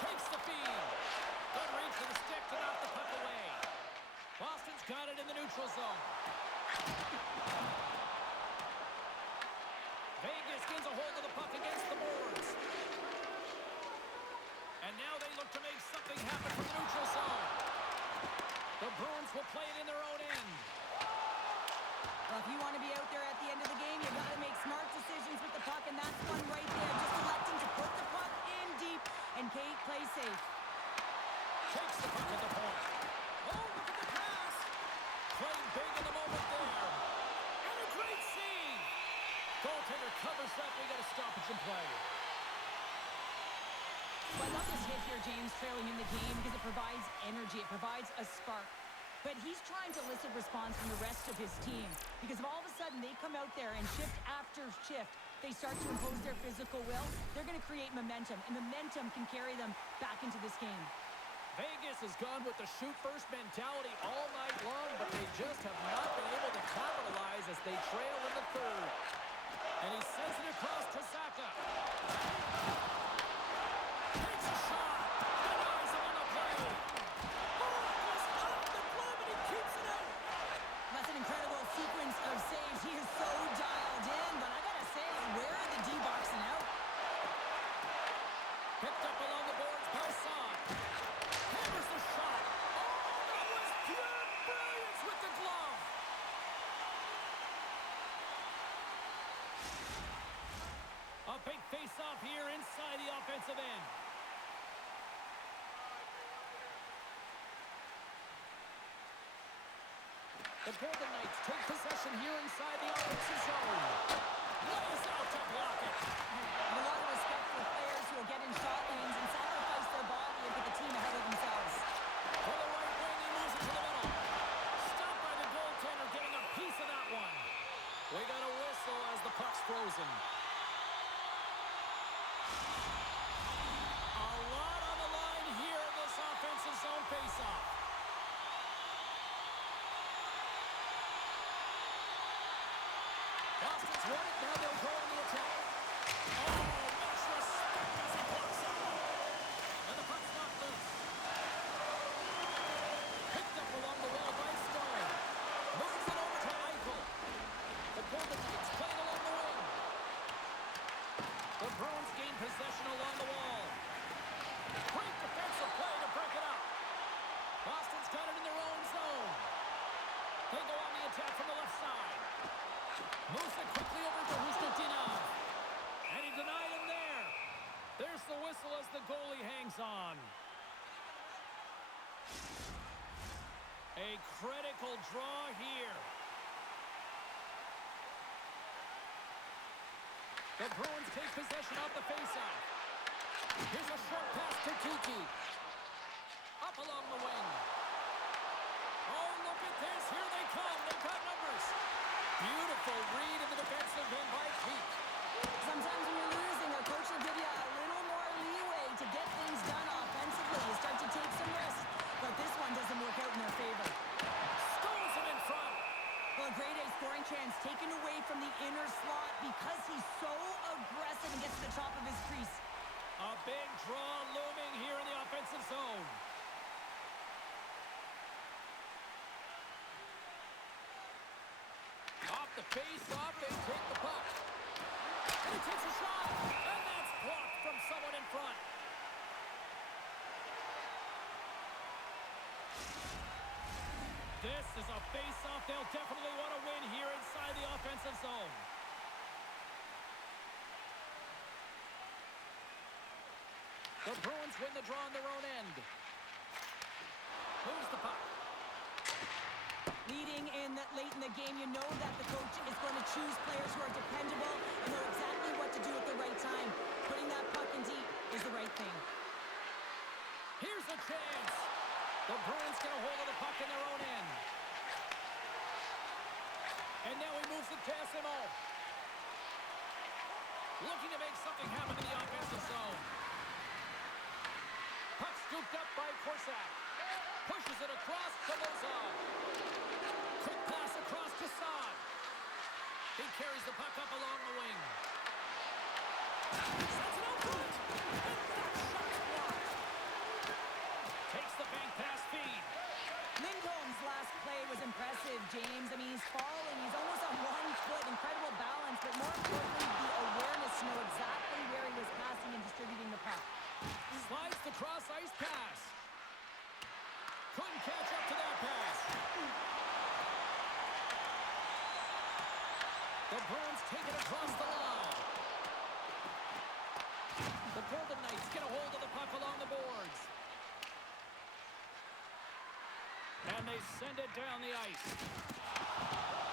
Takes the feed. Good reach for the stick to knock the puck away. Boston's got it in the neutral zone. Vegas gains a hold of the puck against the boards. And now they look to make something happen from the neutral zone. The Bruins will play it in their own end. Well, if you want to be out there at the end of the game, you got to make smart decisions with the puck, and that's one right there. Just electing to put the puck in deep and play safe. Takes the puck at the point. Oh, look at the pass. Playing big in the moment there. And a great save. Goaltender covers up. We got a stoppage in play. Well, I love this hit here, James, trailing in the game because it provides energy. It provides a spark. But he's trying to elicit response from the rest of his team because if all of a sudden they come out there and shift after shift, they start to impose their physical will, they're going to create momentum, and momentum can carry them back into this game. Vegas has gone with the shoot-first mentality all night long, but they just have not been able to capitalize as they trail in the third. And he sends it across to Saka. Takes a shot. Denies him on the play. Oh, goes off the glove, and he keeps it out. That's an incredible sequence of saves. He is so dialed in, but I got to say, where are the D-boxing out? Picked up along the boards by Son. Hammers the shot. Oh, that was pure brilliance with the glove. A big face-off here inside the offensive end. The Golden Knights take possession here inside the offensive zone. Lays out to block it. And a lot of respect for players who will get in shot lanes and sacrifice their body and put the team ahead of themselves. For the right wing, he moves it to the middle. Stopped by the goaltender, getting a piece of that one. We got a whistle as the puck's frozen. A lot on the line here in this offensive zone faceoff. Boston's won it, now they'll go on the attack. Oh, much respect as he blocks it. And the puck's not loose. Picked up along the wall by Stone. Moves it over to Eichel. The Golden Knights playing along the wing. The Bruins gain possession along the wall. Great defensive play to break it up. Boston's got it in their own zone. They go on the attack from the left side. Moves it quickly over to Hustotinov. And he denied him there. There's the whistle as the goalie hangs on. A critical draw here. The Bruins take possession off the faceoff. Here's a short pass to Kiki. Up along the wing. Oh, look at this. Here they come. They've got numbers. Beautiful read in the defensive end by Keith. Sometimes when you're losing, a coach will give you a little more leeway to get things done offensively. You start to take some risks, but this one doesn't work out in their favor. Stones him in front. Well, a grade A scoring chance taken away from the inner slot because he's so aggressive and gets to the top of his crease. A big draw looming here in the offensive zone. Off the face-off, they take the puck. And he takes a shot. And that's blocked from someone in front. This is a face-off they'll definitely want to win here inside the offensive zone. The Bruins win the draw on their own end. Moves the puck. Leading in late in the game, you know that the coach is going to choose players who are dependable and know exactly what to do at the right time. Putting that puck in deep is the right thing. Here's a chance. The Bruins get a hold of the puck in their own end. And now he moves it to SMO. Looking to make something happen in the offensive zone. Puck scooped up by Korsak. Pushes it across to Lozon. Quick pass across to Son. He carries the puck up along the wing. Sends it out front. And that shot's blocked. Takes the bank pass feed. Lindholm's last play was impressive, James. I mean, he's falling. He's almost on one foot. Incredible balance, but more importantly, the awareness to know exactly where he was passing and distributing the puck. Slides the cross-ice pass. Couldn't catch up to that pass. The Bruins take it across the line. The Golden Knights get a hold of the puck along the boards. And they send it down the ice.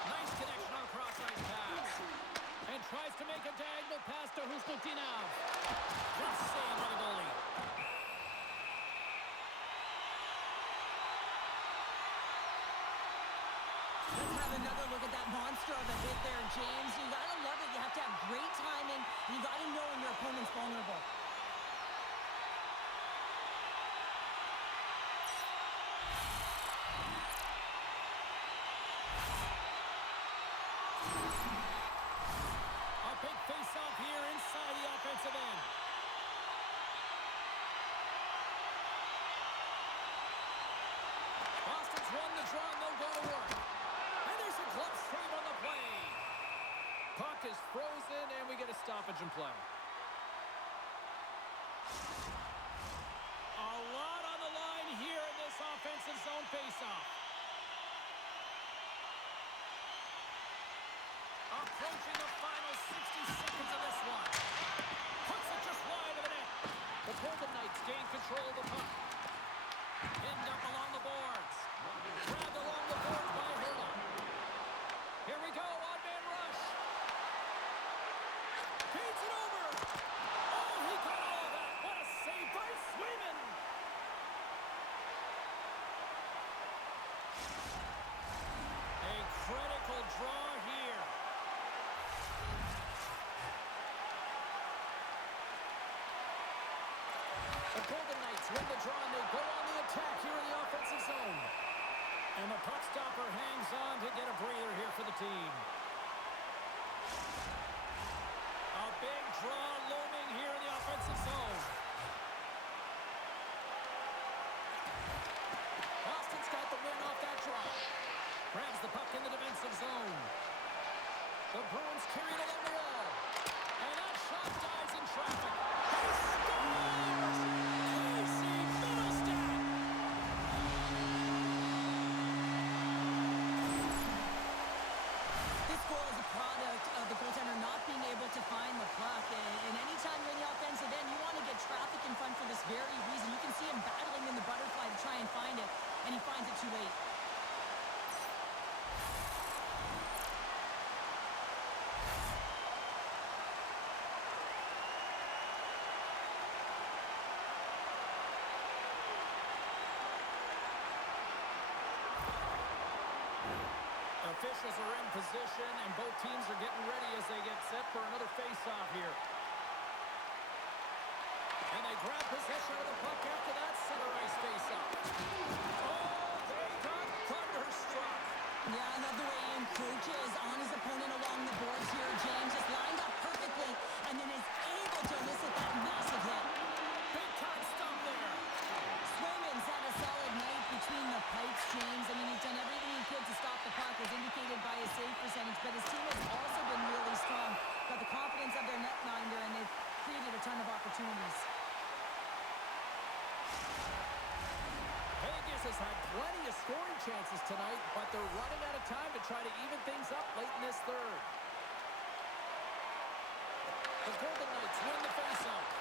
Nice connection on cross-ice pass. And tries to make a diagonal pass to Hustotinov. Good save by the goalie. Let's have another look at that monster of a hit there, James. You got to love it. You have to have great timing. You got to know when your opponent's vulnerable. A big face-off here inside the offensive end. Boston's won the draw, and they'll go to work. And there's a glove save on the play. Puck is frozen, and we get a stoppage in play. A lot on the line here in this offensive zone face-off. Approaching the final 60 seconds of this one. Puts it just wide of the net. The Golden Knights gain control of the puck. Pinned up along the boards. Grabbed along the boards by Hurley. Here we go, odd-man rush. Feeds it over. Oh, he got all of that. What a save by Swayman. A critical draw here. The Golden Knights win the draw, and they go on the attack here in the offensive zone. And the puck stopper hangs on to get a breather here for the team. A big draw looming here in the offensive zone. Boston's got the win off that draw. Grabs the puck in the defensive zone. The Bruins carry it along the wall. And that shot dies in traffic. He scores! Casey Middlestat! This goal is a product of the goaltender not being able to find the puck. And anytime you're in the offensive end, you want to get traffic in front for this very reason. You can see him battling in the butterfly to try and find it, and he finds it too late. Officials are in position, and both teams are getting ready as they get set for another face-off here. And they grab possession of the puck after that center ice face-off. Oh, they got thunderstruck. Yeah, I love the way he encroaches on his opponent along the boards here. James is lined up perfectly and then is able to elicit that massive hit. Big-time stop there. Swayman's had a solid night between the pipes, James. I mean, he's done everything he could to stop the puck, as indicated by his save percentage, but his team has also been really strong. Got the confidence of their netminder, and they've created a ton of opportunities. Vegas has had plenty of scoring chances tonight, but they're running out of time to try to even things up late in this third. The Golden Knights win the faceoff.